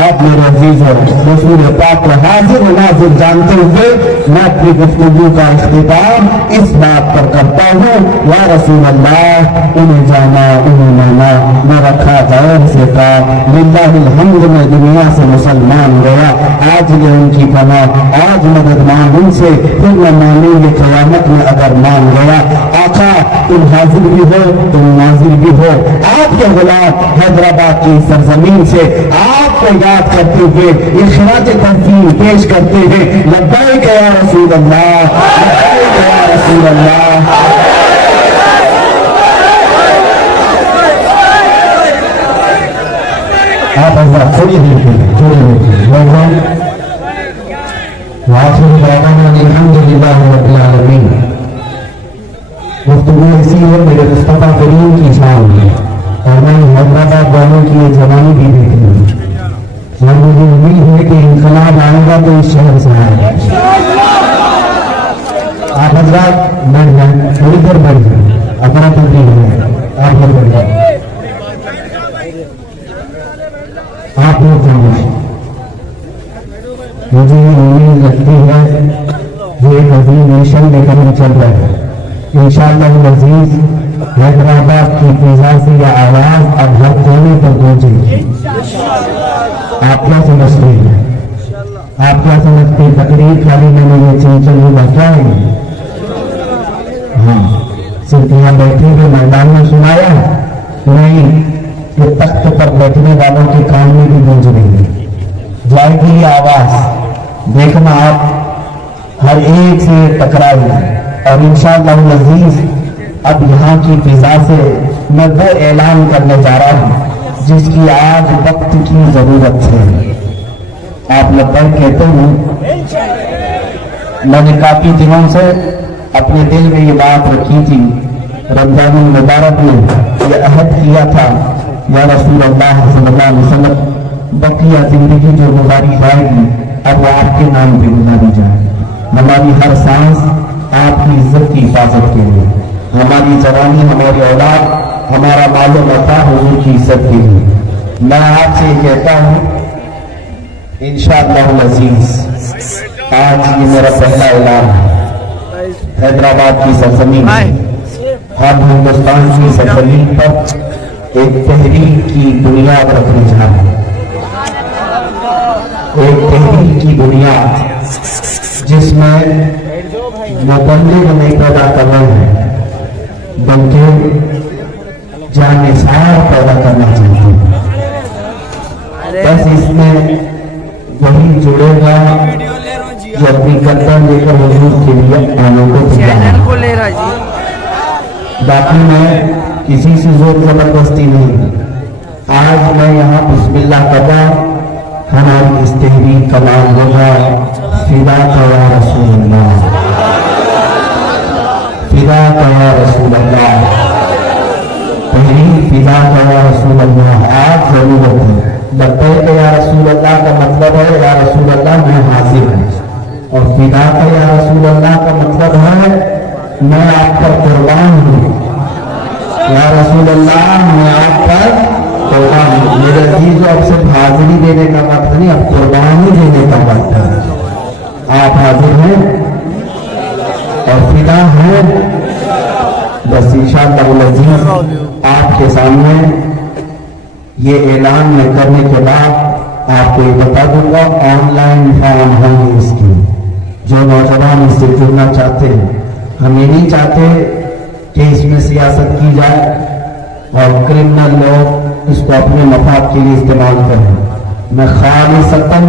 آپ میرے عزیز رسول پاک کو حاضر و ناظر جانتے ہوئے میں اپنی گفتگو کا اختتام اس بات پر کرتا ہوں، یا رسول اللہ انہیں جانا انہیں مانا نہ رکھا غیر سے کا، للہ الحمد میں دنیا سے مسلمان گیا، آج یہ ان کی پناہ، آج مدد مانگ ان سے، پھر میں مانیں گے قیامت میں اگر مان گیا۔ آقا تم حاضر بھی ہو تم ناظر بھی ہو، آپ کے غلام حیدرآباد کی سرزمین سے آپ کو یاد کرتے ہوئے یہ خراج تحسین پیش کرتے ہیں، لبیک یا رسول اللہ، لبیک یا رسول اللہ۔ آپ حضرات تھوڑی دیر کے الحمدللہ رب العالمین۔ گفتگو اسی ہے میرے مصطفیٰ کریم کی شان ہے، اور میں حیدرآباد والوں کی یہ جوانی بھی دیکھ رہی ہوں، اور مجھے امید ہے کہ انقلاب آئے گا تو اس شہر سے آئے گا۔ آپ حضرات بیٹھ جائیں، تھوڑی دیر بیٹھ جائیں، اپنا تبدیل ہے، آپ لوگ بیٹھ جائیں، آپ لوگ خاموش۔ مجھے یہ امید لگتی ہے جو ایک عظیم مشن لے کر ہم چل رہے ہیں، انشاءاللہ العزیز حیدرآباد کی فضا سے یہ آواز اب ہر کونے پر پہنچے گی۔ آپ کیا سمجھتے ہیں؟ آپ کیا سمجھتے ہیں تقریر خالی میں نے یہ چنچل ہوا کیا ہے؟ ہاں صرف یہاں بیٹھے ہوئے میدان میں سنایا نہیں کہ تخت پر بیٹھنے والوں کے کان میں بھی گونج رہی ہے، جائے گی یہ آواز، دیکھنا آپ ہر ایک سے ٹکرائے گی، اور انشاءاللہ العزیز اب یہاں کی فضا سے میں وہ اعلان کرنے جا رہا ہوں جس کی آج وقت کی ضرورت ہے۔ آپ لبیک کہتے ہیں، میں نے کافی دنوں سے اپنے دل میں یہ بات رکھی تھی، رمضان المبارک میں یہ عہد کیا تھا، یا رسول اللہ صلی اللہ علیہ وسلم بقیہ زندگی جو گزاری جائے گی اب وہ آپ کے نام پہ گزاری جائے گی، ہماری ہر سانس آپ کی عزت کی حفاظت کے لیے، ہماری جوانی ہماری اولاد ہمارا مال و متا حضور کی عزت کے لیے۔ میں آپ سے یہ کہتا ہوں انشاءاللہ العزیز آج یہ میرا پہلا اعلان ہے، حیدرآباد کی سرزمین ہم ہندوستان کی سرزمین پر ایک تحریک کی بنیاد رکھنے جا رہے ہیں، ایک تحریک کی بنیاد جس میں مبلغ نہیں پیدا کر رہے ہیں بلکہ جانثار پیدا کرنا چاہتے ہیں۔ بس اس میں وہی جڑے گا جو اپنی گردن لے کر حضور کے لیے آنوں کو پہنچانا، باقی میں کسی سے زور زبردستی نہیں۔ آج میں یہاں بسم اللہ کر رہا، ہماری اس تحریک کا نام ہوگا فداک یا رسول اللہ، فداک یا رسول اللہ، تحریک فداک یا رسول اللہ۔ آج ضرورت ہے، لبیک یا رسول اللہ کا مطلب ہے یا رسول اللہ میں حاضر ہوں، اور فداک یا رسول اللہ کا مطلب ہے میں آپ پر قربان ہوں، یا رسول اللہ میں آپ پر قربان ہوں۔ میرے عزیز اب صرف حاضری دینے کا وقت نہیں، اب قربانی دینے کا وقت ہے۔ آپ حاضر ہیں اور فدا ہیں، بس انشاءاللہ العزیز آپ کے سامنے یہ اعلان میں کرنے کے بعد آپ کو یہ بتا دوں گا آن لائن فارم ہوں گے اس کی، جو نوجوان اس سے جڑنا چاہتے ہیں۔ ہم یہ نہیں چاہتے کہ اس میں سیاست کی جائے اور کرمنل لوگ اس کو اپنے مفاد کے لیے استعمال کریں۔ میں خالصتاً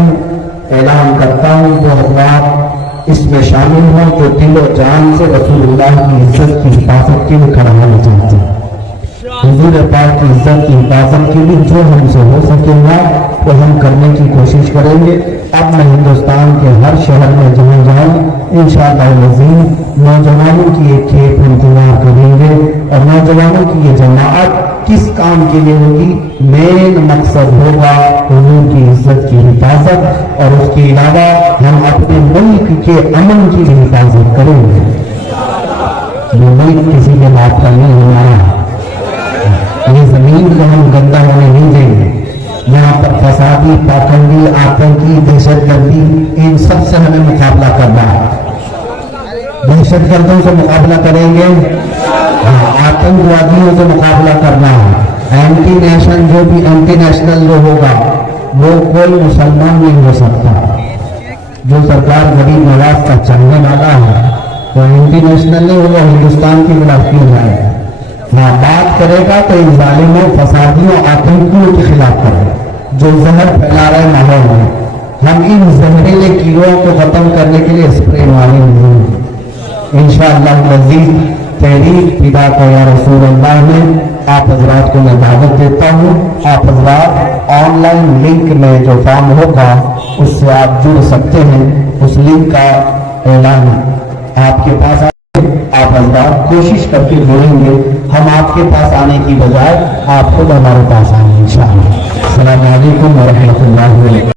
اعلان کرتا ہوں جو حضرات اس میں شامل ہوں، جو دل و جان سے رسول اللہ کی عزت کی حفاظت کے لیے کھڑا ہونا چاہتے ہیں، حضور پاک کی عزت کی حفاظت کے لیے جو ہم سے ہو سکے گا وہ ہم کرنے کی کوشش کریں گے۔ اب میں ہندوستان کے ہر شہر میں جہاں جاؤں انشاءاللہ العزیز نوجوانوں کی ایک کھیپ ہم تیار کریں گے، اور نوجوانوں کی یہ جماعت کس کام کے لیے ہوگی؟ مین مقصد ہوگا حضور کی عزت کی حفاظت، اور اس کے علاوہ ہم اپنے ملک کے امن کی بھی حفاظت کریں گے۔ یہ ملک کسی کے بات کا نہیں ہمارا یہ زمین کو ہم گندا ہونے نہیں دیں گے. یہاں پر فسادی، پاکندی، آتنکی، دہشت گردی، ان سب سے ہمیں مقابلہ کرنا ہے. دہشت گردوں سے مقابلہ کریں گے، آتنکوادیوں سے مقابلہ کرنا ہے. اینٹی نیشنل اینٹی نیشنل جو ہوگا وہ کوئی مسلمان نہیں ہو سکتا. جو سرکار غریب نواز کا چاہنے والا ہے وہ اینٹی نیشنل نہیں ہوگا، ہندوستان کی خلاف ہے. ہاں بات کرے گا تو ان ظالموں، فسادیوں، آتنکیوں کے خلاف کرے جو زہر پھیلا رہے ماحول میں. ہم ان زہریلے کیڑوں کو ختم کرنے کے لیے اسپرے ماریں گے انشاءاللہ العزیز. تحریک فدا کو یا رسول اللہ میں آپ حضرات کو میں دعوت دیتا ہوں. آپ حضرات آن لائن لنک میں جو فارم ہوگا اس سے آپ جڑ سکتے ہیں. اس لنک کا اعلان آپ کے پاس آپ حضرات کوشش کر کے جڑیں گے. ہم آپ کے پاس آنے کی بجائے آپ خود ہمارے پاس آئیں گے انشاءاللہ. السلام علیکم ورحمۃ اللہ وبرکاتہ.